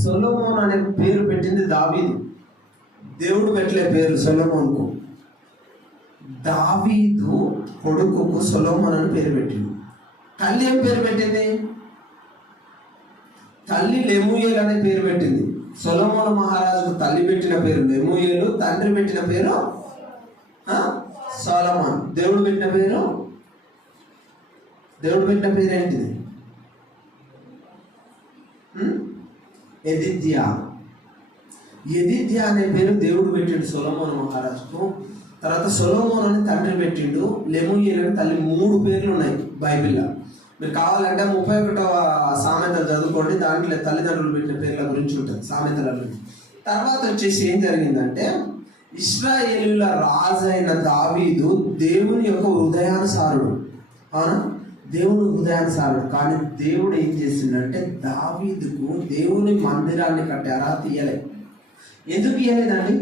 సొలొమోన్ అనే పేరు పెట్టింది దావీదు. దేవుడు పెట్టలే పేరు సొలొమోన్కు. దావీదు కొడుకుకు సొలొమోన్ అని పేరు పెట్టింది. తల్లి ఏం పేరు పెట్టింది? తల్లి లెమూయేలు అనే పేరు పెట్టింది. సొలొమోను మహారాజుకు తల్లి పెట్టిన పేరు లెమూయేలు, తండ్రి పెట్టిన పేరు సొలొమోన్. దేవుడు పెట్టిన పేరు ఏంటిది? యెదిద్యా అనే పేరు దేవుడు పెట్టిండు సొలొమోను మహారాజుకు. తర్వాత సొలొమోన్ అని తండ్రి పెట్టిండు, లెమూయేలు అని తల్లి. 3 పేర్లు ఉన్నాయి బైబిల్లో. మీరు కావాలంటే 31వ సామెతలు చదువుకోండి, దాంట్లో తల్లిదండ్రులు పెట్టిన పేర్ల గురించి ఉంటుంది సామెతల గురించి. తర్వాత వచ్చేసి ఏం జరిగిందంటే, ఇశ్రాయేలీయుల రాజు అయిన దావీదు దేవుని యొక్క హృదయానుసారుడు. అవునా? దేవుని హృదయానుసారుడు. కానీ దేవుడు ఏం చేసిందంటే దావీదుకు దేవుని మందిరాన్ని కట్టే అర్హత ఇయ్యలే. ఎందుకు ఇయ్యలేదండి?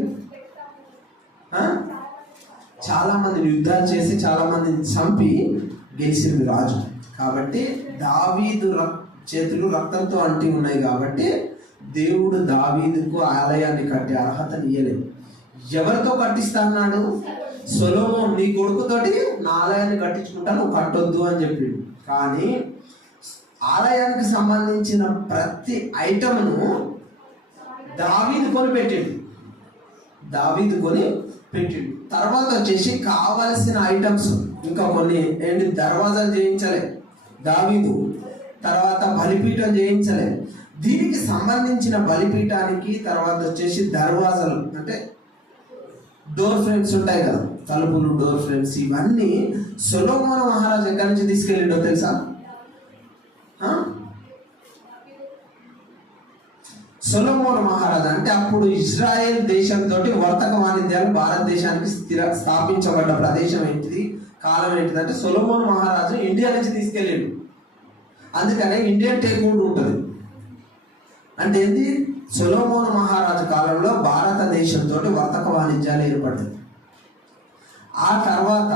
చాలా మందిని యుద్ధాలు చేసి చాలా మందిని చంపి గెలిచింది రాజు. కాబట్టి దావీదు చేతులు రక్తంతో అంటి ఉన్నాయి కాబట్టి దేవుడు దావీదుకు ఆలయాన్ని కట్టే అర్హతను ఇయ్యలేదు. ఎవరితో కట్టిస్తా అన్నాడు? సొలొమోన్ నీ కొడుకుతోటి నా ఆలయాన్ని కట్టించుకుంటా, నువ్వు కట్టొద్దు అని చెప్పిండు. కానీ ఆలయానికి సంబంధించిన ప్రతి ఐటమ్ను దావీదు కొని పెట్టిండు. తర్వాత వచ్చేసి కావలసిన ఐటమ్స్ ఇంకా కొన్ని ఏంటి, దర్వాజాలు చేయించలే దావీదు. తర్వాత బలిపీఠం చేయించలే. దీనికి సంబంధించిన బలిపీఠానికి తర్వాత వచ్చేసి దర్వాజాలు అంటే డోర్ ఫ్రేమ్స్ ఉంటాయి కదా, తలుపులు, డోర్ ఫ్రేమ్స్, ఇవన్నీ సొలొమోను మహారాజు ఎక్కడి నుంచి తీసుకెళ్ళిండో తెలుసా? సొలొమోను మహారాజు అంటే అప్పుడు ఇజ్రాయెల్ దేశంతో వర్తక వాణిజ్యాలు భారతదేశానికి స్థాపించబడ్డ ప్రదేశం ఏంటిది, కాలం ఏంటిదంటే సొలొమోను మహారాజు ఇండియా నుంచి తీసుకెళ్ళిండు. అందుకనే ఇండియన్ టేక్ ఓవర్ ఉంటుంది. అంటే ఏంటి? సొలొమోను మహారాజు కాలంలో భారతదేశంతో వర్తక వాణిజ్యాలు ఏర్పడ్డాయి. ఆ తర్వాత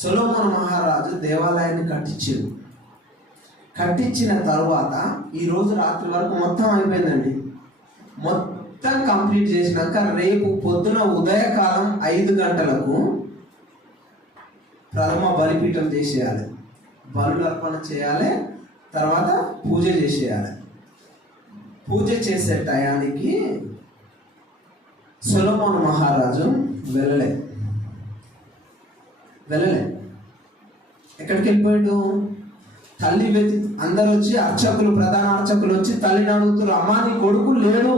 సొలొమోను మహారాజు దేవాలయాన్ని కట్టించిన తరువాత ఈరోజు రాత్రి వరకు మొత్తం అయిపోయిందండి. మొత్తం కంప్లీట్ చేసినాక రేపు పొద్దున ఉదయకాలం 5 గంటలకు ప్రథమ బలిపీఠం చేసేయాలి, బలులు అర్పణ చేయాలి, తర్వాత పూజ చేసేయాలి. పూజ చేసే టయానికి సొలొమోను మహారాజు వెళ్ళలే. ఎక్కడికి వెళ్ళిపోయాడు? తల్లి అందరు వచ్చి అర్చకులు, ప్రధాన అర్చకులు వచ్చి తల్లిని అడుగుతారు, అమ్మా నీ కొడుకు లేడు,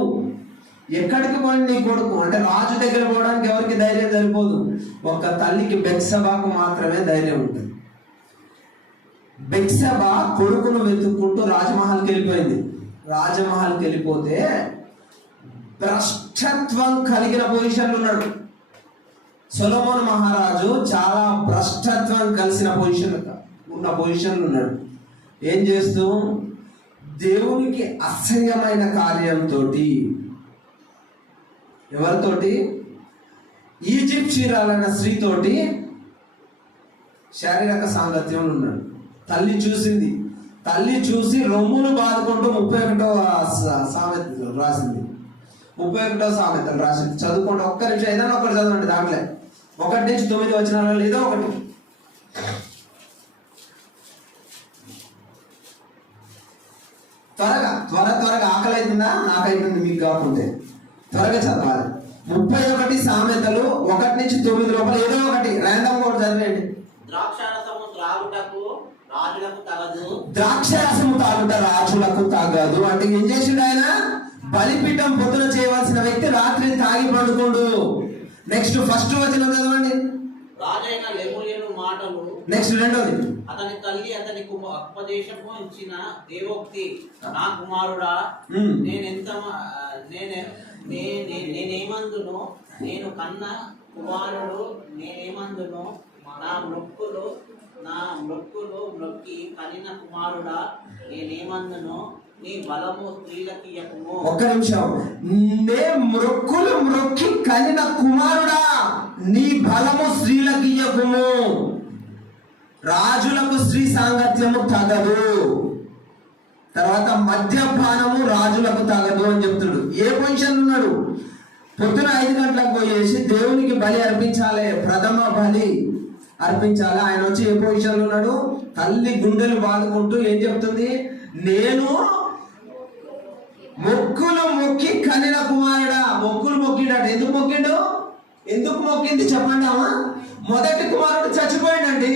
ఎక్కడికి పోయింది నీ కొడుకు అంటే రాజు దగ్గర పోవడానికి ఎవరికి ధైర్యం సరిపోదు. ఒక తల్లికి బెత్షెబాకు మాత్రమే ధైర్యం ఉంటుంది. బెత్షెబా కొడుకును వెతుక్కుంటూ రాజమహల్కి వెళ్ళిపోయింది. రాజమహల్కి వెళ్ళిపోతే భ్రష్టత్వం కలిగిన పొజిషన్లో ఉన్నాడు సొలొమోను మహారాజు. చాలా భ్రష్టత్వం కలిసిన పొజిషన్లో ఉన్నాడు. ఏం చేస్తూ దేవునికి అసహ్యమైన కార్యంతో, ఎవరితోటి? ఈజిప్షియరాలైన స్త్రీతోటి శారీరక సాంగత్యంలో ఉన్నాడు. తల్లి చూసింది. తల్లి చూసి రొమ్ములు బాదుకుంటూ 31వ సామెతలు రాసింది. 31వ సామెతలు రాసింది. చదువుకోండి, ఒక్క నిమిషం, ఏదైనా ఒకటి చదవండి. దాంట్లో 1 నుంచి 9 వచనాలు ఏదో ఒకటి. త్వరగా ఆకలి అవుతుందా? నాకైతుంది, మీకు కాకుంటే త్వరగా చదవాలి. 31 సామెతలు 1 నుంచి 9 లోపల ఏదో ఒకటి ర్యాండమ్ కూడా చదివేయండి. ద్రాక్షారసము తాగుట రాజులకు తగదు అంటే ఏం చేసిండు ఆయన? బలిపీఠం పొద్దున చేయవలసిన వ్యక్తి రాత్రి తాగి పడుకోడు. నెక్స్ట్ ఫస్ట్ వచనం చదవండి. రాజైన లెమూయేలు మాటలు. నెక్స్ట్ రెండోది, అతని తల్లి అతనికి ఉపదేశము ఇచ్చిన దేవోక్తి, నా కుమారుడా నేనేమందును, నేను కన్న కుమారుడు నేనేమందును, నా మొక్కులు మొక్కి కనిన కుమారుడా నేనేమందును, నీ బలము స్త్రీలకి ఇయ్యకుము. ఒక్క నిమిషం. నే మొక్కులు మొక్కి కనిన కుమారుడా నీ బలము స్త్రీలకి ఇయ్యకుము. రాజులకు స్త్రీ సాంగత్యము తగదు. తర్వాత మద్యపానము రాజులకు తగదు అని చెప్తుడు. ఏ పొజిషన్ ఉన్నాడు? పొద్దున 5 గంటలకు పోయేసి దేవునికి బలి అర్పించాలి, ప్రథమ బలి అర్పించాలి. ఆయన వచ్చి ఏ పొజిషన్లో ఉన్నాడు? తల్లి గుండెలు బాదుకుంటూ ఏం చెప్తుంది? నేను మొక్కులు మొక్కి కనిన కుమారుడా. మొక్కులు మొక్కిండట. ఎందుకు మొక్కిండు? ఎందుకు మొక్కింది చెప్పండి అమ్మా. మొదటి కుమారుడు చచ్చిపోయాడండి.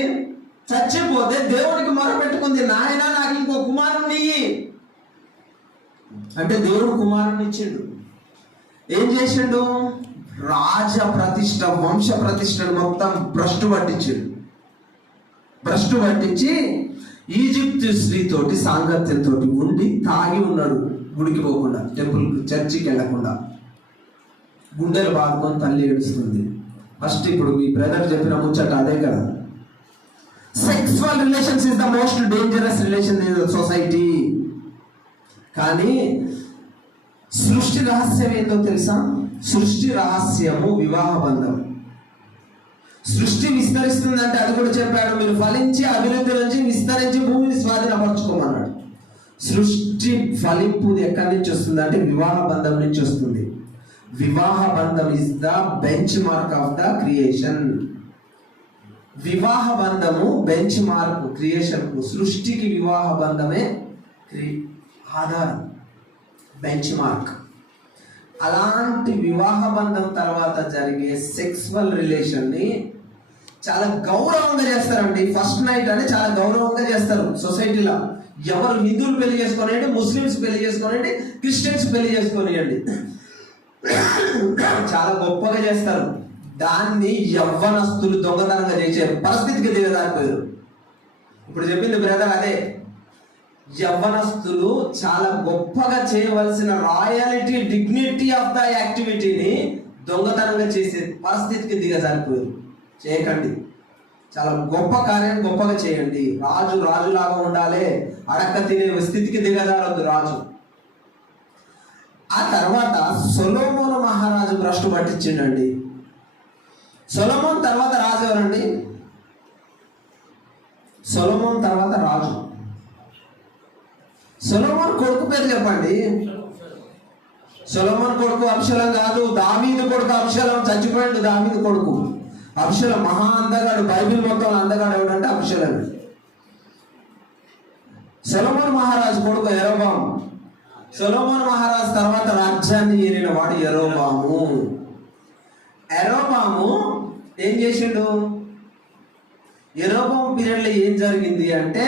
చచ్చిపోతే దేవునికి మొరపెట్టుకుంది, నాయన నాకు ఇంకో కుమారుని అంటే దేవుడు కుమారుని ఇచ్చిండు. ఏం చేసిండు? రాజ ప్రతిష్ట, వంశ ప్రతిష్టను మొత్తం భ్రష్టు పట్టించిండు. భ్రష్టు పట్టించి ఈజిప్ట్ స్త్రీతోటి సాంగత్యంతో ఉండి తాగి ఉన్నాడు. గుడికి పోకుండా, టెంపుల్కి, చర్చికి వెళ్ళకుండా గుండెలు బాదుకొని తల్లి ఏడుస్తుంది. ఫస్ట్ ఇప్పుడు మీ బ్రదర్ చెప్పిన ముచ్చట అదే కదా. Sexual relations is the most dangerous relation in society. కానీ సృష్టి రహస్యం ఏంటో తెలుసా? సృష్టి రహస్యము వివాహ బంధం. సృష్టి విస్తరిస్తుందంటే అది కూడా చెప్పాడు, మీరు ఫలించి అభివృద్ధి నుంచి విస్తరించి భూమిని స్వాధీనపరచుకోమన్నాడు. సృష్టి ఫలింపు ఎక్కడి నుంచి వస్తుంది అంటే వివాహ బంధం నుంచి వస్తుంది. వివాహ బంధం is the bench mark of the creation. వివాహ బంధము బెంచ్ మార్క్ క్రియేషన్ కు. సృష్టికి వివాహ బంధమే ఆధారం, బెంచ్ మార్క్. అలాంటి వివాహ బంధం తర్వాత జరిగే సెక్సువల్ రిలేషన్ ని చాలా గౌరవంగా చేస్తారండి. ఫస్ట్ నైట్ అని చాలా గౌరవంగా చేస్తారు సొసైటీలో. ఎవరు హిందువులు పెళ్లి చేసుకోనియండి, ముస్లిమ్స్ పెళ్లి చేసుకోనియండి, క్రిస్టియన్స్ పెళ్లి చేసుకోనియండి, చాలా గొప్పగా చేస్తారు. దాన్ని యవ్వనస్తులు దొంగతనంగా చేసే పరిస్థితికి దిగజారిపోయారు. ఇప్పుడు చెప్పింది బ్రదర్ అదే. యవ్వనస్తులు చాలా గొప్పగా చేయవలసిన రాయలిటీ, డిగ్నిటీ ఆఫ్ ద యాక్టివిటీని దొంగతనంగా చేసే పరిస్థితికి దిగజారిపోయారు. చేయకండి. చాలా గొప్ప కార్యాన్ని గొప్పగా చేయండి. రాజు రాజులాగా ఉండాలి, అడక్క తినే స్థితికి దిగజారొద్దు రాజు. ఆ తర్వాత సొలొమోను మహారాజు భ్రష్టు పట్టించిండండి. సొలొమోన్ తర్వాత రాజు ఎవరండి? సొలొమోన్ తర్వాత రాజు. సొలొమోన్ కొడుకు పేరు చెప్పండి. సొలొమోన్ కొడుకు అబ్షాలోము కాదు, దావీదు కొడుకు అబ్షాలోము. చచ్చిపోయాడు దావీదు కొడుకు అబ్షాలోము. మహా అందగాడు. బైబిల్ మొత్తం అందగాడు ఎవడంటే అబ్షాలోము. సొలొమోన్ మహారాజు కొడుకు యరొబాము. సొలొమోన్ మహారాజు తర్వాత రాజ్యాన్ని ఏలిన వాడు యరొబాము. యరొబాము ఏం చేసిండు? యరొబాము పీరియడ్లో ఏం జరిగింది అంటే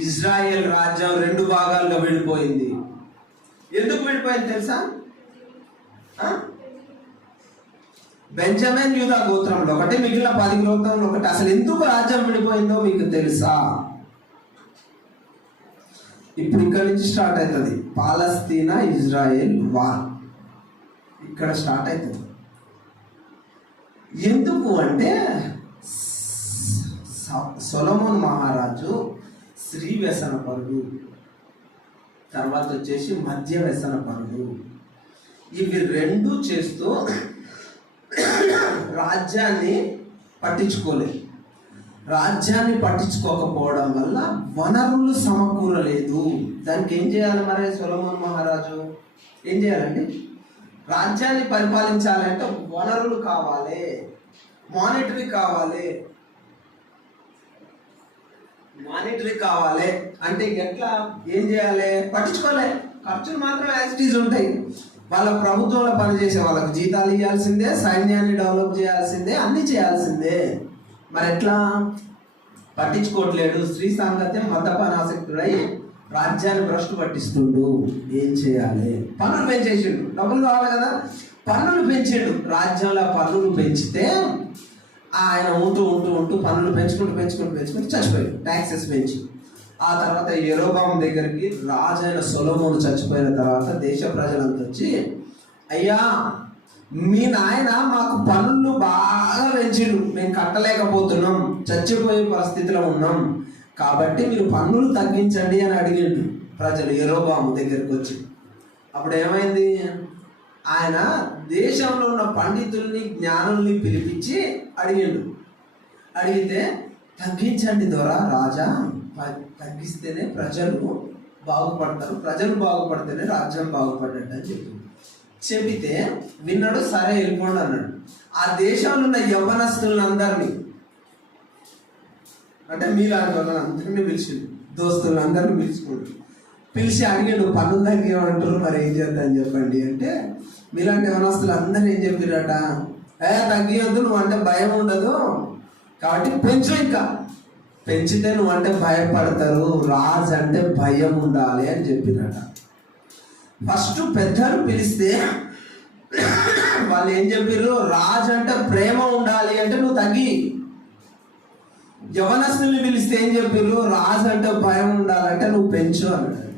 ఇజ్రాయెల్ రాజ్యం 2 భాగాలుగా విడిపోయింది. ఎందుకు విడిపోయింది తెలుసా? బెంజమిన్ యూదా గోత్రంలో ఒకటి, మిగిలిన 10 గోత్రంలో ఒకటి. అసలు ఎందుకు రాజ్యం విడిపోయిందో మీకు తెలుసా? ఇప్పుడు ఇక్కడ నుంచి స్టార్ట్ అవుతుంది. పాలస్తీనా ఇజ్రాయెల్ వార్ ఇక్కడ స్టార్ట్ అవుతుంది. ఎందుకు అంటే సొలొమోన్ మహారాజు స్త్రీ వ్యసన పరుడు, తర్వాత వచ్చేసి మద్య వ్యసన పరుడు. ఇవి 2 చేస్తూ రాజ్యాన్ని పట్టించుకోలేదు. రాజ్యాన్ని పట్టించుకోకపోవడం వల్ల వనరులు సమకూరలేదు. దానికి ఏం చేయాలి మరి? సొలొమోన్ మహారాజు ఏం చేయాలండి? రాజ్యాన్ని పరిపాలించాలంటే వనరులు కావాలి, మానిటరీ కావాలి. మానిటరీ కావాలి అంటే ఎట్లా, ఏం చేయాలి? పట్టించుకోలే. ఖర్చులు మాత్రం యాజ్ ఇట్ ఈజ్ ఉంటాయి. వాళ్ళ ప్రభుత్వంలో పనిచేసే వాళ్ళకి జీతాలు ఇవ్వాల్సిందే, సైన్యాన్ని డెవలప్ చేయాల్సిందే, అన్ని చేయాల్సిందే. మరి ఎట్లా? పట్టించుకోవట్లేడు. స్త్రీ సాంగత్యం, మద్యపానాసక్తుడై రాజ్యాన్ని భ్రష్టు పట్టిస్తుండు. ఏం చేయాలి? పన్నులు పెంచేసిండు. డబ్బులు కావాలి కదా, పన్నులు పెంచాడు. రాజ్యంలో పన్నులు పెంచితే ఆయన ఉంటూ పన్నులు పెంచుకుంటూ చచ్చిపోయాడు. ట్యాక్సెస్ పెంచి. ఆ తర్వాత యరొబాము దగ్గరికి రాజైన సొలొమోను చచ్చిపోయిన తర్వాత దేశ ప్రజలంతా వచ్చి, అయ్యా మీ నాయన మాకు పన్నులు బాగా పెంచిండు, మేము కట్టలేకపోతున్నాం, చచ్చిపోయే పరిస్థితిలో ఉన్నాం, కాబట్టి మీరు పన్నులు తగ్గించండి అని అడిగిండు ప్రజలు యరొబాము దగ్గరికి వచ్చి. అప్పుడు ఏమైంది? ఆయన దేశంలో ఉన్న పండితుల్ని, జ్ఞానుల్ని పిలిపించి అడిగిండు. అడిగితే తగ్గించండి దొర రాజా, తగ్గిస్తేనే ప్రజలు బాగుపడతారు, ప్రజలు బాగుపడితేనే రాజ్యం బాగుపడ్డట్టు అని చెబితే విన్నాడు. సరే వెళ్ళిపోండి అన్నాడు. ఆ దేశంలో ఉన్న యవ్వనస్తులను అందరినీ, అంటే మీలాంటి వాళ్ళని అందరినీ పిలిచిండు, దోస్తులను అందరినీ పిలిచి అడిగాడు, పనులు తగ్గేమంటారు, మరి ఏం చేద్దాం చెప్పండి అంటే, మీలాంటి యవ్వనస్తులు అందరూ ఏం చెప్పిరట, తగ్గియొద్దు, నువ్వు అంటే భయం ఉండదు కాబట్టి పెంచు, ఇంకా పెంచితే నువ్వు అంటే భయపడతారు, రాజు అంటే భయం ఉండాలి అని చెప్పినట. ఫస్ట్ పెద్దలు పిలిస్తే వాళ్ళు ఏం చెప్పారు, రాజు అంటే ప్రేమ ఉండాలి అంటే నువ్వు తగ్గి. యవనస్తుల్ని పిలిస్తే ఏం చెప్పారు, రాజు అంటే భయం ఉండాలంటే నువ్వు పెంచు అన్నాడు.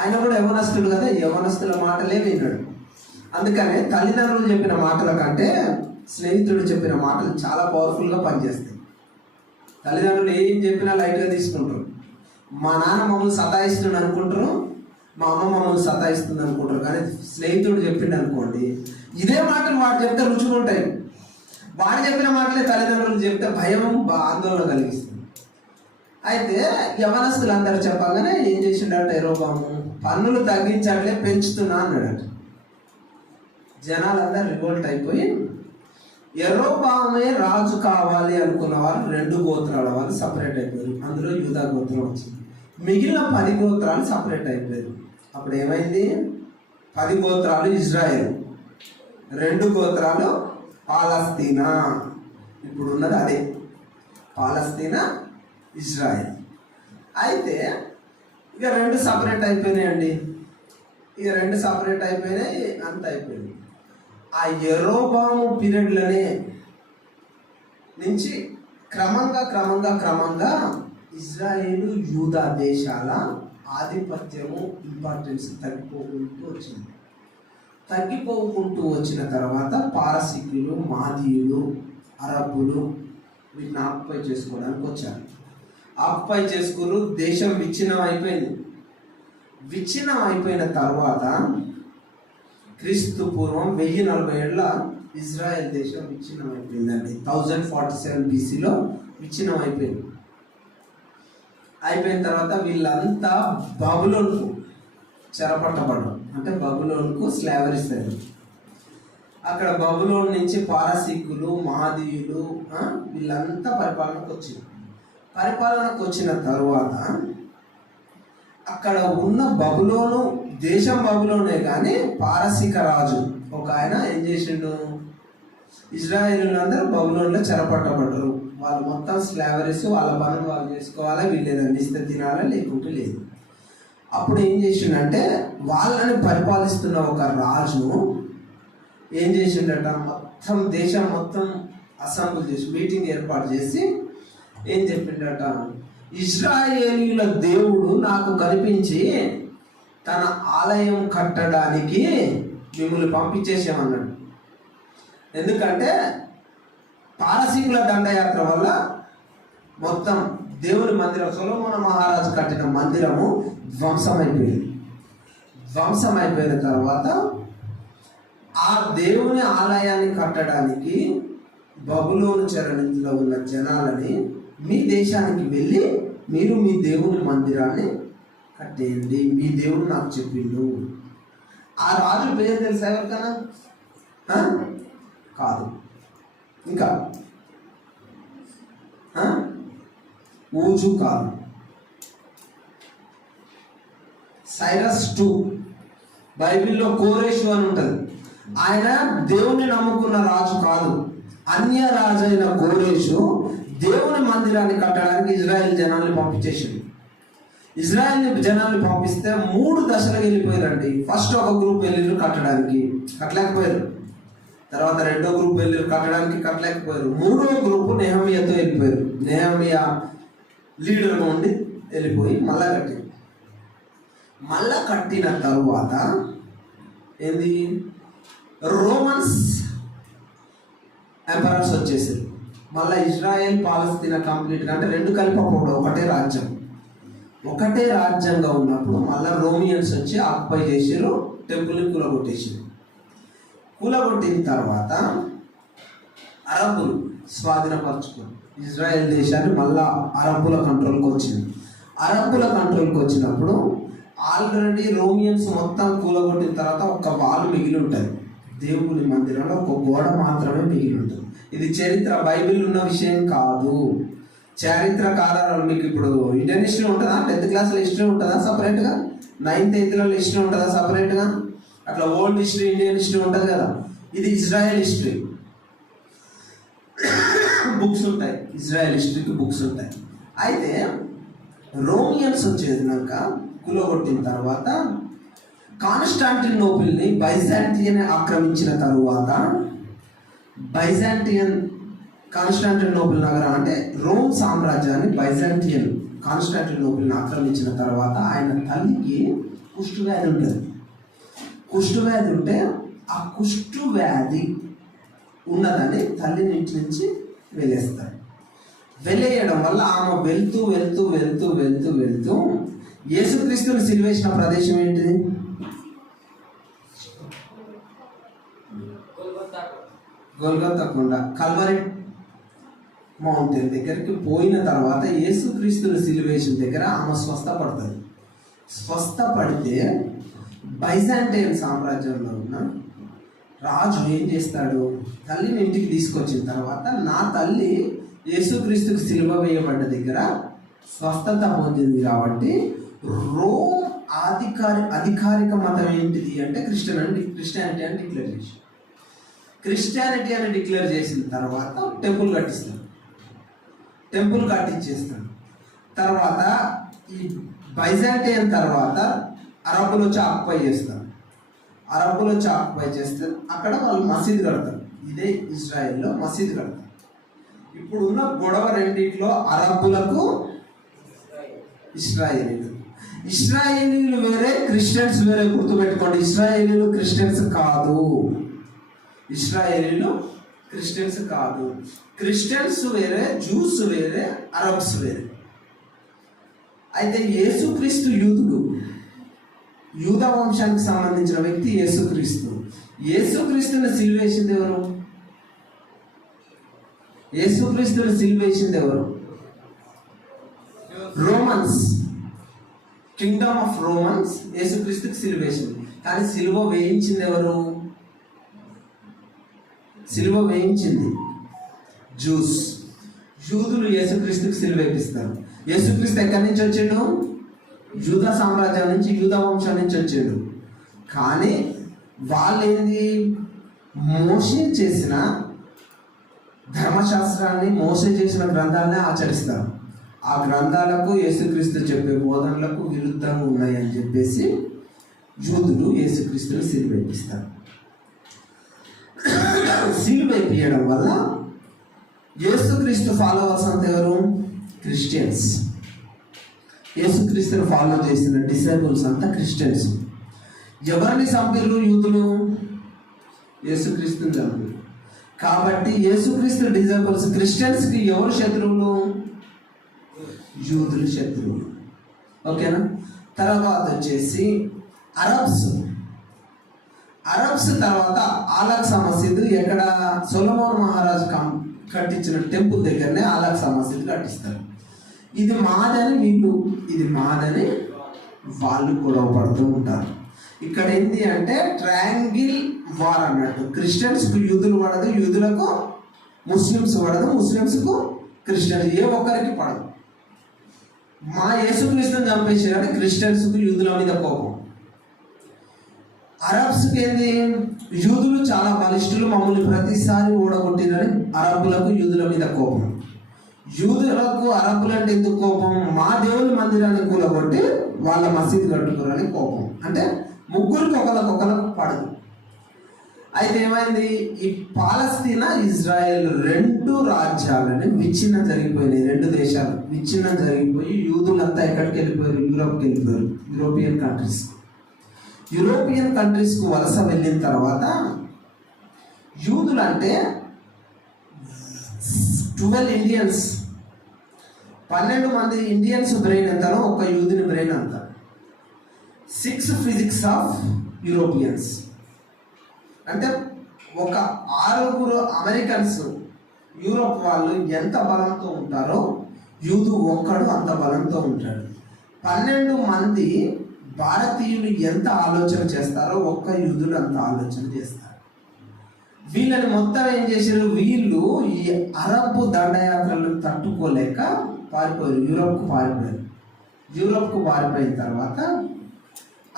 ఆయన కూడా యవనస్తుడు కదా, యవనస్తుల మాటలే విన్నాడు. అందుకనే తల్లిదండ్రులు చెప్పిన మాటల కంటే స్నేహితుడు చెప్పిన మాటలు చాలా పవర్ఫుల్గా పనిచేస్తాయి. తల్లిదండ్రులు ఏం చెప్పినా లైట్గా తీసుకుంటారు. మా నాన్న మమ్మల్ని సతాయిస్తుంది అనుకుంటారు, మా అమ్మ మమ్మల్ని సతాయిస్తుంది అనుకుంటారు. కానీ స్నేహితుడు చెప్పిండు అనుకోండి, ఇదే మాటలు వాడు చెప్తే రుచిగా ఉంటాయి. వాడు చెప్పిన మాటలే తల్లిదండ్రులు చెప్తే భయం, ఆందోళన కలిగిస్తుంది. అయితే యవనస్తులు అందరూ చెప్పగానే ఏం చేసిండట యెరోబాము, పన్నులు తగ్గించట్లే పెంచుతున్నా అన్నాడట. జనాలందరూ రివోల్ట్ అయిపోయి యెరోబామే రాజు కావాలి అనుకున్న వాళ్ళు 2 గోత్రాల వాళ్ళు సపరేట్ అయిపోయారు. అందులో యూదా గోత్రం వచ్చింది. మిగిలిన 10 గోత్రాలు సపరేట్ అయిపోయారు. అప్పుడు ఏమైంది, 10 గోత్రాలు ఇజ్రాయెల్, 2 గోత్రాలు పాలస్తీనా. ఇప్పుడు ఉన్నది అదే పాలస్తీనా, ఇజ్రాయెల్. అయితే ఇక 2 సపరేట్ అయిపోయినాయండి. ఇక 2 సపరేట్ అయిపోయినాయి, అంత అయిపోయింది. ఆ యెరోబాము పీరియడ్లనే నుంచి క్రమంగా ఇజ్రాయేలు యూదా దేశాల ఆధిపత్యము, ఇంపార్టెన్స్ తగ్గిపోకుంటూ వచ్చిన తర్వాత పారసీకులు, మాదీయులు, అరబ్బులు వీటిని ఆక్యుపై చేసుకోవడానికి వచ్చారు. ఆక్యుపై చేసుకుని దేశం విచ్ఛిన్నం అయిపోయింది. విచ్ఛిన్నం అయిపోయిన తర్వాత క్రీస్తు పూర్వం 1040 ఏళ్ళ ఇజ్రాయెల్ దేశం విచ్ఛిన్నం అయిపోయిందండి. 1047 BCలో విచ్ఛిన్నం అయిపోయింది. అయిపోయిన తర్వాత వీళ్ళంతా బబులోన్కు చెరపట్టబడ్డారు. అంటే బబులోన్కు స్లావరీస్ అయ్యారు. అక్కడ బబులోన్ నుంచి పారసీకులు, మహాదీయులు వీళ్ళంతా పరిపాలనకు వచ్చిన తరువాత అక్కడ ఉన్న బబులోను దేశం బబులోనే, కానీ పారసీక రాజు ఒక ఆయన ఏం చేసిండు, ఇజ్రాయేలులందరూ బబులోన్లో చెరపట్టబడ్డరు. వాళ్ళు మొత్తం స్లావరీస్, వాళ్ళ పనులు వాళ్ళు చేసుకోవాలి, వీళ్ళు ఏదైనా ఇస్తే తినాలి, లేకుంటే లేదు. అప్పుడు ఏం చేసిండంటే వాళ్ళని పరిపాలిస్తున్న ఒక రాజు ఏం చేసిండట, మొత్తం దేశం మొత్తం అసెంబ్లీ చేసి మీటింగ్ ఏర్పాటు చేసి ఏం చెప్పిండట, ఇజ్రాయేలీల దేవుడు నాకు కనిపించి తన ఆలయం కట్టడానికి మిమ్మల్ని పంపించేసామన్నాడు. ఎందుకంటే పారసీకుల దండయాత్ర వల్ల మొత్తం దేవుని మందిరం, సొలొమోను మహారాజు కట్టిన మందిరము ధ్వంసమైపోయింది. ధ్వంసమైపోయిన తర్వాత ఆ దేవుని ఆలయాన్ని కట్టడానికి బబులోను చెరలో ఉన్న జనాలని మీ దేశానికి వెళ్ళి మీరు మీ దేవుని మందిరాన్ని కట్టేయండి, మీ దేవుడు నాకు చెప్పిండు. ఆ రాజు పేరు తెలుసా ఎవరికైనా? కాదు. ఇంకా ఊజు కాదు, సైరస్ II. బైబిల్లో కోరేషు అని ఉంటుంది. ఆయన దేవుని నమ్ముకున్న రాజు కాదు. అన్య రాజు అయిన కోరేషు దేవుని మందిరాన్ని కట్టడానికి ఇజ్రాయెల్ జనాల్ని పంపించేసింది. ఇజ్రాయెల్ జనాల్ని పంపిస్తే 3 దశలకు వెళ్ళిపోయారండి. ఫస్ట్ ఒక గ్రూప్ వెళ్ళిరు కట్టడానికి, కట్టలేకపోయారు. తర్వాత 2వ గ్రూప్ వెళ్ళిరు కట్టడానికి, కట్టలేకపోయారు. 3వ గ్రూపు నెహెమీయాతో వెళ్ళిపోయారు. నెహెమీయా లీడర్గా ఉండి వెళ్ళిపోయి మళ్ళా కట్టిన తరువాత ఏంది, రోమన్స్ ఎంపరర్స్ వచ్చేసారు. మళ్ళీ ఇజ్రాయెల్ పాలస్తీనా కంప్లీట్గా, అంటే 2 కలిపి ఒకటే రాజ్యంగా ఉన్నప్పుడు మళ్ళీ రోమియన్స్ వచ్చి ఆక్యుపై చేసారు, టెంపుల్ని కూలగొట్టిన తర్వాత అరబ్బులు స్వాధీనపరచుకున్నారు ఇజ్రాయెల్ దేశాన్ని. మళ్ళా అరబ్బుల కంట్రోల్కి వచ్చింది. అరబ్బుల కంట్రోల్కి వచ్చినప్పుడు ఆల్రెడీ రోమియన్స్ మొత్తం కూలగొట్టిన తర్వాత ఒక వాల్ మిగిలి ఉంటుంది, దేవుని మందిరంలో ఒక గోడ మాత్రమే మిగిలి ఉంటుంది. ఇది చరిత్ర, బైబిల్ ఉన్న విషయం కాదు. చారిత్రక ఆధారాలు మీకు ఇప్పుడు ఇండియన్ హిస్టరీ ఉంటుందా, 10th క్లాస్లో హిస్టరీ ఉంటుందా సపరేట్గా, 9th 8thలో హిస్టరీ ఉంటుందా సపరేట్గా, అట్లా ఓల్డ్ హిస్టరీ ఇండియన్ హిస్టరీ ఉంటుంది కదా. ఇది ఇజ్రాయెల్ హిస్టరీ బుక్స్ ఉంటాయి, ఇజ్రాయెల్ హిస్టరీకి బుక్స్ ఉంటాయి. అయితే రోమియన్స్ వచ్చేసినాక కూలగొట్టిన తర్వాత కాన్స్టాంటినోపిల్ని బైజాంటియన్ ఆక్రమించిన తరువాత, బైజాంటియన్ కాన్స్టాంటినోపిల్ నగరం అంటే రోమ్ సామ్రాజ్యాన్ని బైజాంటియన్ కాన్స్టాంటినోపిల్ని ఆక్రమించిన తర్వాత ఆయన తల్లికి కుష్ఠవ్యాధి ఉంటుంది. కుష్ఠవ్యాధి ఉంటే ఆ కుష్ఠవ్యాధి ఉన్నదని తల్లిని ఇంటి నుంచి వెళ్ళేస్తారు. వెళ్ళేయడం వల్ల ఆమె వెళ్తూ వెళ్తూ వెళ్తూ వెళ్తూ వెళ్తూ యేసుక్రీస్తుని సిలువేసిన ప్రదేశం ఏంటిది? గొల్గొతా కొండ, కల్వరి మౌంటైన్ దగ్గరికి పోయిన తర్వాత యేసుక్రీస్తుని సిలువేషన్ దగ్గర ఆమె స్వస్థపడుతుంది. స్వస్థపడితే బైజాంటైన్ సామ్రాజ్యంలో ఉన్న రాజు ఏం చేస్తాడు, తల్లిని ఇంటికి తీసుకొచ్చిన తర్వాత నా తల్లి యేసుక్రీస్తుకి సిలువ వేయబడ్డ దగ్గర స్వస్థత పొందింది కాబట్టి రోమ్ అధికారిక మతం ఏంటిది అంటే క్రిస్టియానిటీ అని డిక్లేర్ చేసి, క్రిస్టియానిటీ అని డిక్లేర్ చేసిన తర్వాత టెంపుల్ కట్టించేస్తాడు. తర్వాత ఈ బైజాంటైన్ తర్వాత అరబ్బులు వచ్చి ఆక్యుపై చేస్తారు. అరబ్బులు వచ్చి ఆక్యుపై చేస్తే అక్కడ వాళ్ళు మసీదు కడతారు. ఇదే ఇజ్రాయెల్లో మసీదు కడతారు. ఇప్పుడు ఉన్న గొడవ రెండిట్లో అరబ్బులకు ఇస్రాయేలీలు వేరే, క్రిస్టియన్స్ వేరే. గుర్తుపెట్టుకోండి, ఇస్రాయేలీలు క్రిస్టియన్స్ కాదు. క్రిస్టియన్స్ వేరే, జూస్ వేరే, అరబ్స్ వేరే. అయితే యేసుక్రీస్తు యూద వంశానికి సంబంధించిన వ్యక్తి యేసుక్రీస్తుని సిలువేసింది ఎవరు? రోమన్స్, కింగ్డమ్ ఆఫ్ రోమన్స్ యేసుక్రీస్తుకి సిలువేసింది. కానీ సిలువ వేయించింది జూస్. యూదులు యేసుక్రీస్తుకి సిలువ వేపిస్తారు. యేసుక్రీస్తు ఎక్కడి నుంచి వచ్చిండు? యూదా సామ్రాజ్యం నుంచి, యూదా వంశం నుంచి వచ్చాడు. కానీ వాళ్ళు ఏంది, మోషే చేసిన ధర్మశాస్త్రాన్ని, మోషే చేసిన గ్రంథాలనే ఆచరిస్తారు. ఆ గ్రంథాలకు యేసుక్రీస్తు చెప్పే బోధనలకు విరుద్ధంగా ఉన్నాయని చెప్పేసి యూదులు యేసుక్రీస్తుని సిలువేపిస్తారు. సిలువేపియడం వల్ల యేసుక్రీస్తు ఫాలోవర్స్ అంతా ఎవరు? క్రిస్టియన్స్. యేసుక్రీస్తుని ఫాలో చేసిన డిసైపుల్స్ అంతా క్రిస్టియన్స్. ఎవరిని చంపిర్రు? యూదులు యేసుక్రీస్తుని చంపారు. కాబట్టి యేసుక్రీస్తు డిసైపుల్స్ క్రిస్టియన్స్కి ఎవరు శత్రువులు? యూదులు శత్రువులు. ఓకేనా? తర్వాత వచ్చేసి అరబ్స్ తర్వాత ఆలక్సా మసీదు ఎక్కడ? సొలొమోన్ మహారాజు కట్టించిన టెంపుల్ దగ్గరనే ఆలక్సా మసీదు కట్టిస్తారు. ఇది మాదని వాళ్ళు గొడవ పడుతూ ఉంటారు. ఇక్కడ ఏంటి అంటే ట్రయాంగిల్ వార్ అన్నట్టు. క్రిస్టియన్స్కు యూదులు పడదు, యూదులకు ముస్లిమ్స్ పడదు, ముస్లిమ్స్కు క్రిస్టియన్స్, ఏ ఒక్కరికి పడదు. మా యేసుక్రీస్తుని చంపేసారని క్రిస్టియన్స్కు యూదుల మీద కోపం. అరబ్స్కి ఏంది, యూదులు చాలా బలిష్ఠులు, మమ్మల్ని ప్రతిసారి ఓడగొట్టిరని అరబ్బులకు యూదుల మీద కోపం. యూదులకు అరబ్బులు అంటే ఎందుకు కోపం? మా దేవుని మందిరాన్ని కూలగొట్టి వాళ్ళ మసీదు కట్టుకోరని కోపం. అంటే ముగ్గురికి ఒకరికి పడదు. అయితే ఏమైంది, ఈ పాలస్తీనా, ఇజ్రాయెల్ 2 రాజ్యాలని విచ్ఛిన్నం జరిగిపోయినాయి. 2 దేశాలు విచ్ఛిన్నం జరిగిపోయి యూదులంతా ఎక్కడికి వెళ్ళిపోయారు? యూరోప్కి వెళ్ళిపోయారు. యూరోపియన్ కంట్రీస్కు వలస వెళ్ళిన తర్వాత యూదులు అంటే 12 ఇండియన్స్, 12 మంది ఇండియన్స్ బ్రెయిన్ ఎంతనో ఒక యూదుని బ్రెయిన్ అంత. 6 ఫిజిక్స్ ఆఫ్ యూరోపియన్స్ అంటే ఒక 6 అమెరికన్స్, యూరోప్ వాళ్ళు ఎంత బలంతో ఉంటారో యూదు ఒక్కడు అంత బలంతో ఉంటాడు. 12 మంది భారతీయులు ఎంత ఆలోచన చేస్తారో ఒక్క యూదులు అంత ఆలోచన చేస్తారు. వీళ్ళని మొత్తం ఏం చేశారు, వీళ్ళు ఈ అరబ్ దండయాత్రలను తట్టుకోలేక పారిపోయారు, యూరోప్కు పారిపోయిన తర్వాత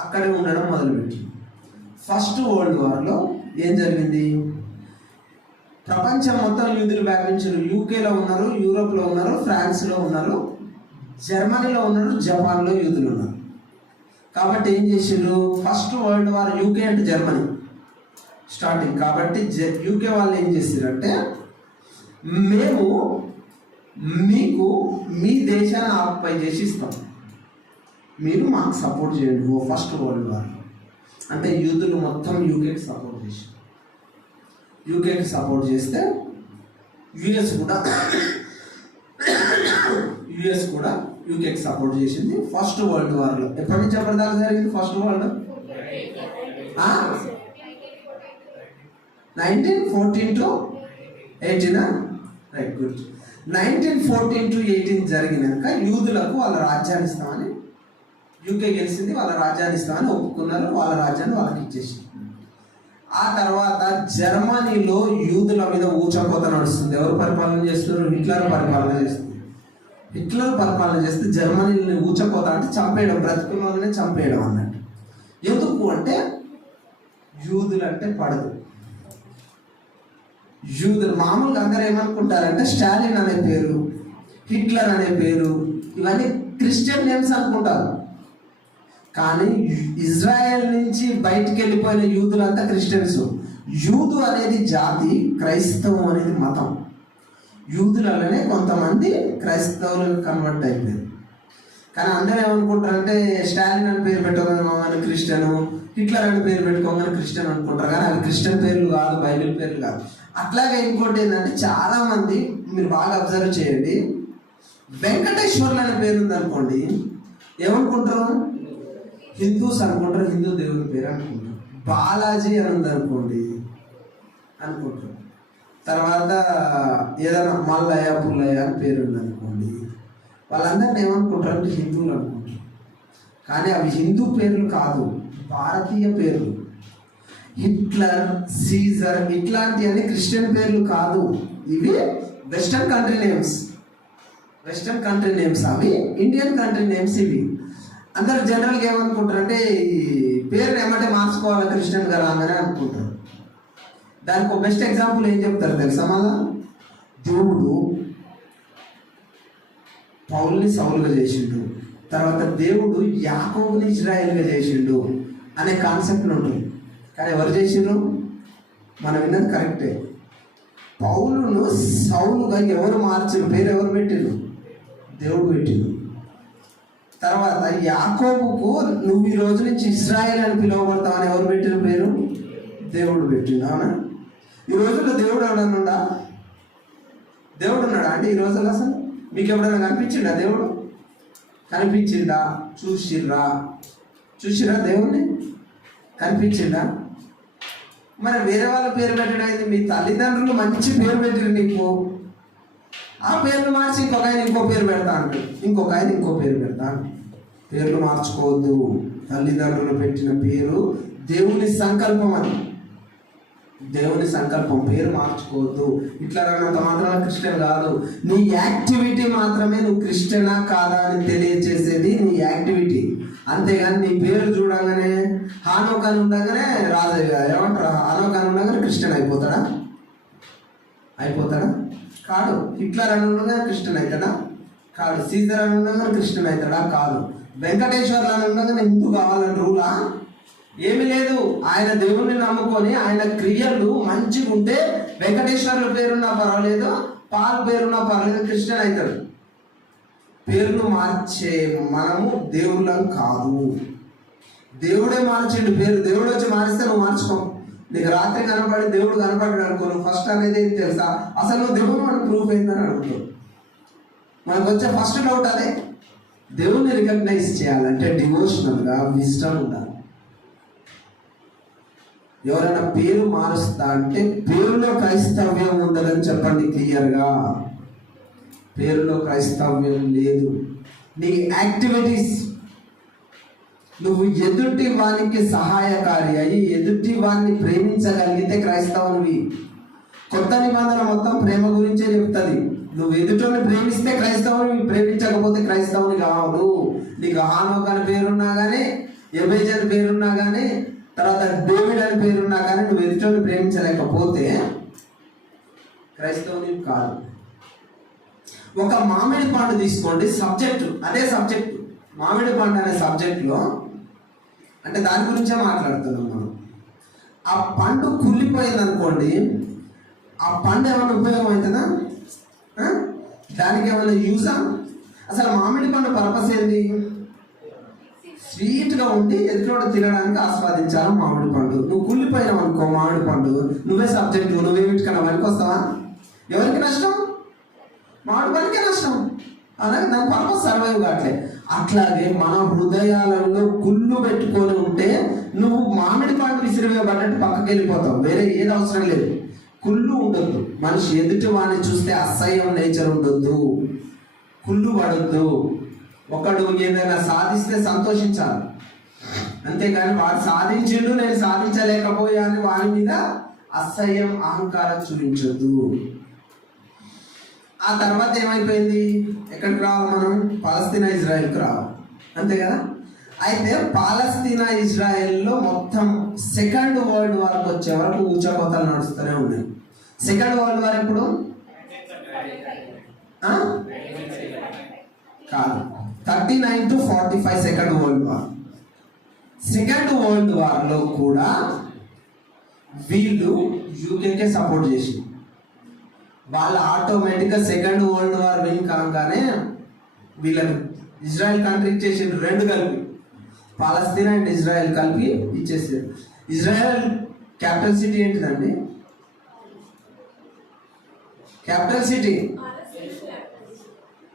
అక్కడే ఉండడం మొదలుపెట్టింది. ఫస్ట్ వరల్డ్ వార్లో ఏం జరిగింది, ప్రపంచం మొత్తం యూదులు వ్యాపించారు. యూకేలో ఉన్నారు, యూరోప్లో ఉన్నారు, ఫ్రాన్స్లో ఉన్నారు, జర్మనీలో ఉన్నారు, జపాన్లో యూదులు ఉన్నారు. కాబట్టి ఏం చేసారు, ఫస్ట్ వరల్డ్ వార్ యూకే అంటే జర్మనీ స్టార్టింగ్. కాబట్టి యూకే వాళ్ళు ఏం చేశారంటే, మేము మీకు మీ దేశాన్ని ఆక్యుపై చేసి ఇస్తాం, మీరు మాకు సపోర్ట్ చేయండి. ఫస్ట్ వరల్డ్ వార్ అంటే యూదులు మొత్తం యూకేకి సపోర్ట్ చేసి, యూకేకి సపోర్ట్ చేస్తే యుఎస్ కూడా యూకేకి సపోర్ట్ చేసింది ఫస్ట్ వరల్డ్ వార్లో. ఎప్పటి నుంచి ఎప్పటిదాకా జరిగింది first world? 1914 to 18. Right, good. 1914 to 18 జరిగినాక యూదులకు వాళ్ళ రాజ్యాన్ని ఇస్తామని, యూకే గెలిచింది, వాళ్ళ రాజ్యాన్ని ఇస్తామని ఒప్పుకున్నారు. వాళ్ళ రాజ్యాన్ని వాళ్ళకి ఇచ్చేసి, ఆ తర్వాత జర్మనీలో యూదుల మీద ఊచకోత నడుస్తుంది. ఎవరు పరిపాలన చేస్తున్నారు? హిట్లర్ పరిపాలన చేస్తుంది. హిట్లర్ పరిపాలన చేస్తే జర్మనీని ఊచకోత అంటే చంపేయడం, బ్రతుకుల వల్లనే చంపేయడం అన్నట్టు. ఎందుకు అంటే యూదులు అంటే పడదు. యూదులు మామూలుగా అందరూ ఏమనుకుంటారంటే స్టాలిన్ అనే పేరు, హిట్లర్ అనే పేరు, ఇవన్నీ క్రిస్టియన్ నేమ్స్ అనుకుంటారు. కానీ ఇజ్రాయెల్ నుంచి బయటికి వెళ్ళిపోయిన యూదులంతా క్రిస్టియన్స్. యూదు అనేది జాతి, క్రైస్తవం అనేది మతం. యూదులలోనే కొంతమంది క్రైస్తవులకు కన్వర్ట్ అయిపోయారు. కానీ అందరూ ఏమనుకుంటారంటే స్టాలిన్ అని పేరు పెట్టుకోగానే మామూలు క్రిస్టియను, హిట్లర్ అని పేరు పెట్టుకోగానే క్రిస్టియన్ అనుకుంటారు. కానీ అవి క్రిస్టియన్ పేర్లు కాదు, బైబిల్ పేర్లు కాదు. అట్లాగే ఇంకోటి ఏంటంటే, చాలామంది మీరు బాగా అబ్జర్వ్ చేయండి, వెంకటేశ్వర్లు అనే పేరు ఉంది అనుకోండి, ఏమనుకుంటారు? హిందూస్ అనుకుంటారు, హిందూ దేవుని పేరు అనుకుంటారు. బాలాజీ అని ఉంది అనుకోండి అనుకుంటారు. తర్వాత ఏదైనా మల్లయ్య, పుల్లయ్య అని పేరు ఉంది అనుకోండి, వాళ్ళందరినీ ఏమనుకుంటారు అంటే హిందువులు అనుకుంటారు. కానీ అవి హిందూ పేర్లు కాదు, భారతీయ పేర్లు. హిట్లర్, సీజర్ ఇట్లాంటివన్నీ క్రిస్టియన్ పేర్లు కాదు, ఇవి వెస్టర్న్ కంట్రీ నేమ్స్. అవి ఇండియన్ కంట్రీ నేమ్స్. ఇవి అందరు జనరల్గా ఏమనుకుంటారు అంటే ఈ పేరుని ఏమంటే మార్చుకోవాలి క్రిస్టియన్ గా రాగానే అనుకుంటారు. దానికి ఒక బెస్ట్ ఎగ్జాంపుల్ ఏం చెప్తారు తెలుసా? మళ్ళా దేవుడు పౌల్ని సౌలుగా చేసిండు, తర్వాత దేవుడు యాకోబుని ఇజ్రాయేల్గా చేసిండు అనే కాన్సెప్ట్ ఉంటుంది. కానీ ఎవరు చేసిండ్రు? మనం విన్నది కరెక్టే. పౌలును సౌలుగా ఎవరు మార్చిన పేరు ఎవరు పెట్టిండు? దేవుడు పెట్టిండు. తర్వాత యాకోబుకు నువ్వు ఈ రోజు నుంచి ఇజ్రాయేల్ అని పిలువబడతావు అని ఎవరు పెట్టిన పేరు? దేవుడు పెట్టిండు. అవునా? ఈ రోజుల్లో దేవుడు ఎవడన్నా? దేవుడు ఉన్నాడా అంటే ఈ రోజుల్లో? అసలు మీకు ఎప్పుడైనా కనిపించిండా దేవుడు? కనిపించిందా? చూసిరా దేవుణ్ణి? కనిపించిందా? మరి వేరే వాళ్ళ పేరు పెట్టడం అయింది. మీ తల్లిదండ్రులు మంచి పేరు పెట్టిరు నీకు, ఆ పేర్లు మార్చి ఇంకొక ఆయన ఇంకో పేరు పెడతా అంటాడు, ఇంకొక ఆయన ఇంకో పేరు పెడతా అంటాడు. పేర్లు మార్చుకోవద్దు. తల్లిదండ్రులు పెట్టిన పేరు దేవుని సంకల్పం, అని దేవుని సంకల్పం. పేరు మార్చుకోవద్దు. ఇట్లా అన్నంత మాత్రమే క్రిస్టియన్ కాదు. నీ యాక్టివిటీ మాత్రమే నువ్వు క్రిస్టియనా కాదా అని తెలియజేసేది నీ యాక్టివిటీ. అంతేగాని నీ పేరు చూడగానే హానోక్ అని ఉండగానే రాజు ఏమంటారు, హానోక్ అని ఉండగానే క్రిస్టియన్ అయిపోతాడా? కాదు. హిట్లర్ అని ఉండగానే క్రిస్టియన్ అవుతాడా? కాదు. సీజర్ అని ఉండగానే క్రిస్టియన్ అవుతాడా? కాదు. వెంకటేశ్వర్లు అని ఉండగానే హిందూ కావాలని రూలా? ఏమి లేదు. ఆయన దేవుణ్ణి నమ్ముకొని ఆయన క్రియలు మంచిగా ఉంటే వెంకటేశ్వర్ల పేరున్నా పర్వాలేదు, పాల్ పేరున్నా పర్వాలేదు, క్రిస్టియన్ అవుతాడు. పేరును మార్చే మనము దేవుళ్ళం కాదు. దేవుడే మార్చిండు పేరు. దేవుడు వచ్చి మారిస్తే నువ్వు మార్చుకో. నీకు రాత్రి కనపడి దేవుడు కనపడ్డాడు అనుకో, నువ్వు ఫస్ట్ అనేది ఏం తెలుసా? అసలు నువ్వు దేవుడు మనకు ప్రూఫ్ ఏందని అడుగుతావు. మనకు వచ్చే ఫస్ట్ డౌట్ అదే. దేవుణ్ణి రికగ్నైజ్ చేయాలంటే డివోషనల్గా విజ్డమ్ ఉండాలి. ఎవరైనా పేరు మారుస్తా అంటే పేరులో క్రైస్తవ్యం ఉందని చెప్పండి క్లియర్గా. పేరులో క్రైస్తవ్యం లేదు. నీ నువ్వు ఎదుటి వానికి సహాయకారి అయ్యి ఎదుటి వాడిని ప్రేమించగలిగితే క్రైస్తవునివి. కొత్త నిబంధన మొత్తం ప్రేమ గురించే చెప్తుంది. నువ్వు ఎదుటిని ప్రేమిస్తే క్రైస్తవుని, ప్రేమించకపోతే క్రైస్తవుని కావడు. నీకు హానోక్ అని పేరున్నా కానీ, ఎబేజ్ అని పేరున్నా కానీ, తర్వాత డేవిడ్ అని పేరున్నా కానీ, నువ్వు ఎదుటిని ప్రేమించలేకపోతే క్రైస్తవుని కాదు. ఒక మామిడి పండు తీసుకోండి, సబ్జెక్టు అదే సబ్జెక్టు. మామిడి పండు అనే సబ్జెక్టులో అంటే దాని గురించే మాట్లాడుతున్నాం మనం. ఆ పండు కుళ్ళిపోయింది అనుకోండి, ఆ పండు ఏమైనా ఉపయోగం అవుతుందా? దానికి ఏమైనా యూజా? అసలు మామిడి పండు పర్పస్ ఏంది? స్వీట్గా ఉండి ఎదుటి తినడానికి ఆస్వాదించాలి మామిడి పండు. నువ్వు కుళ్ళిపోయినావు అనుకో మామిడి పండు, నువ్వే సబ్జెక్టు, నువ్వే వీటికన్నా వెనక్కి వస్తావా? ఎవరికి నష్టం? మామిడి పండుకే నష్టం. అలాగే దాని పర్పస్ సర్వైవ్ కావట్లే. అట్లాగే మన హృదయాలలో కుళ్ళు పెట్టుకొని ఉంటే నువ్వు మామిడి పండు విసిరివేయబడ్డట్టు పక్కకి వెళ్ళిపోతావు. వేరే ఏది అవసరం లేదు. కుళ్ళు ఉండొద్దు. మనిషి ఎదుటి వాడిని చూస్తే అసహ్యం నేచర్ ఉండొద్దు. కుళ్ళు పడొద్దు. ఒకడు ఏదైనా సాధిస్తే సంతోషించాలి, అంతేగాని వాడు సాధించిండు నేను సాధించలేకపోయాను వాడి మీద అసహ్యం అహంకారం చూపించొద్దు. ఆ తర్వాత ఏమైపోయింది? ఎక్కడికి రావాలి మనం? పాలస్తీనా ఇజ్రాయెల్కి రావాలి, అంతే కదా? అయితే పాలస్తీనా ఇజ్రాయెల్లో మొత్తం సెకండ్ వరల్డ్ వార్కి వచ్చే వరకు ఊచకోతలు నడుస్తూనే ఉన్నాయి. సెకండ్ వరల్డ్ వార్ ఎప్పుడు? కాదు, 39 to 45 Second World War. Second World వార్లో కూడా వీళ్ళు యూకేకే సపోర్ట్ చేసి వాళ్ళు ఆటోమేటిక్గా సెకండ్ వరల్డ్ వార్ విన్ కాగానే వీళ్ళకి ఇజ్రాయెల్ కంట్రీ ఇచ్చేసారు. రెండు కలిపి పాలస్తీనా అండ్ ఇజ్రాయెల్ కలిపి ఇచ్చేసారు. ఇజ్రాయెల్ క్యాపిటల్ సిటీ ఏంటిదండి? Capital city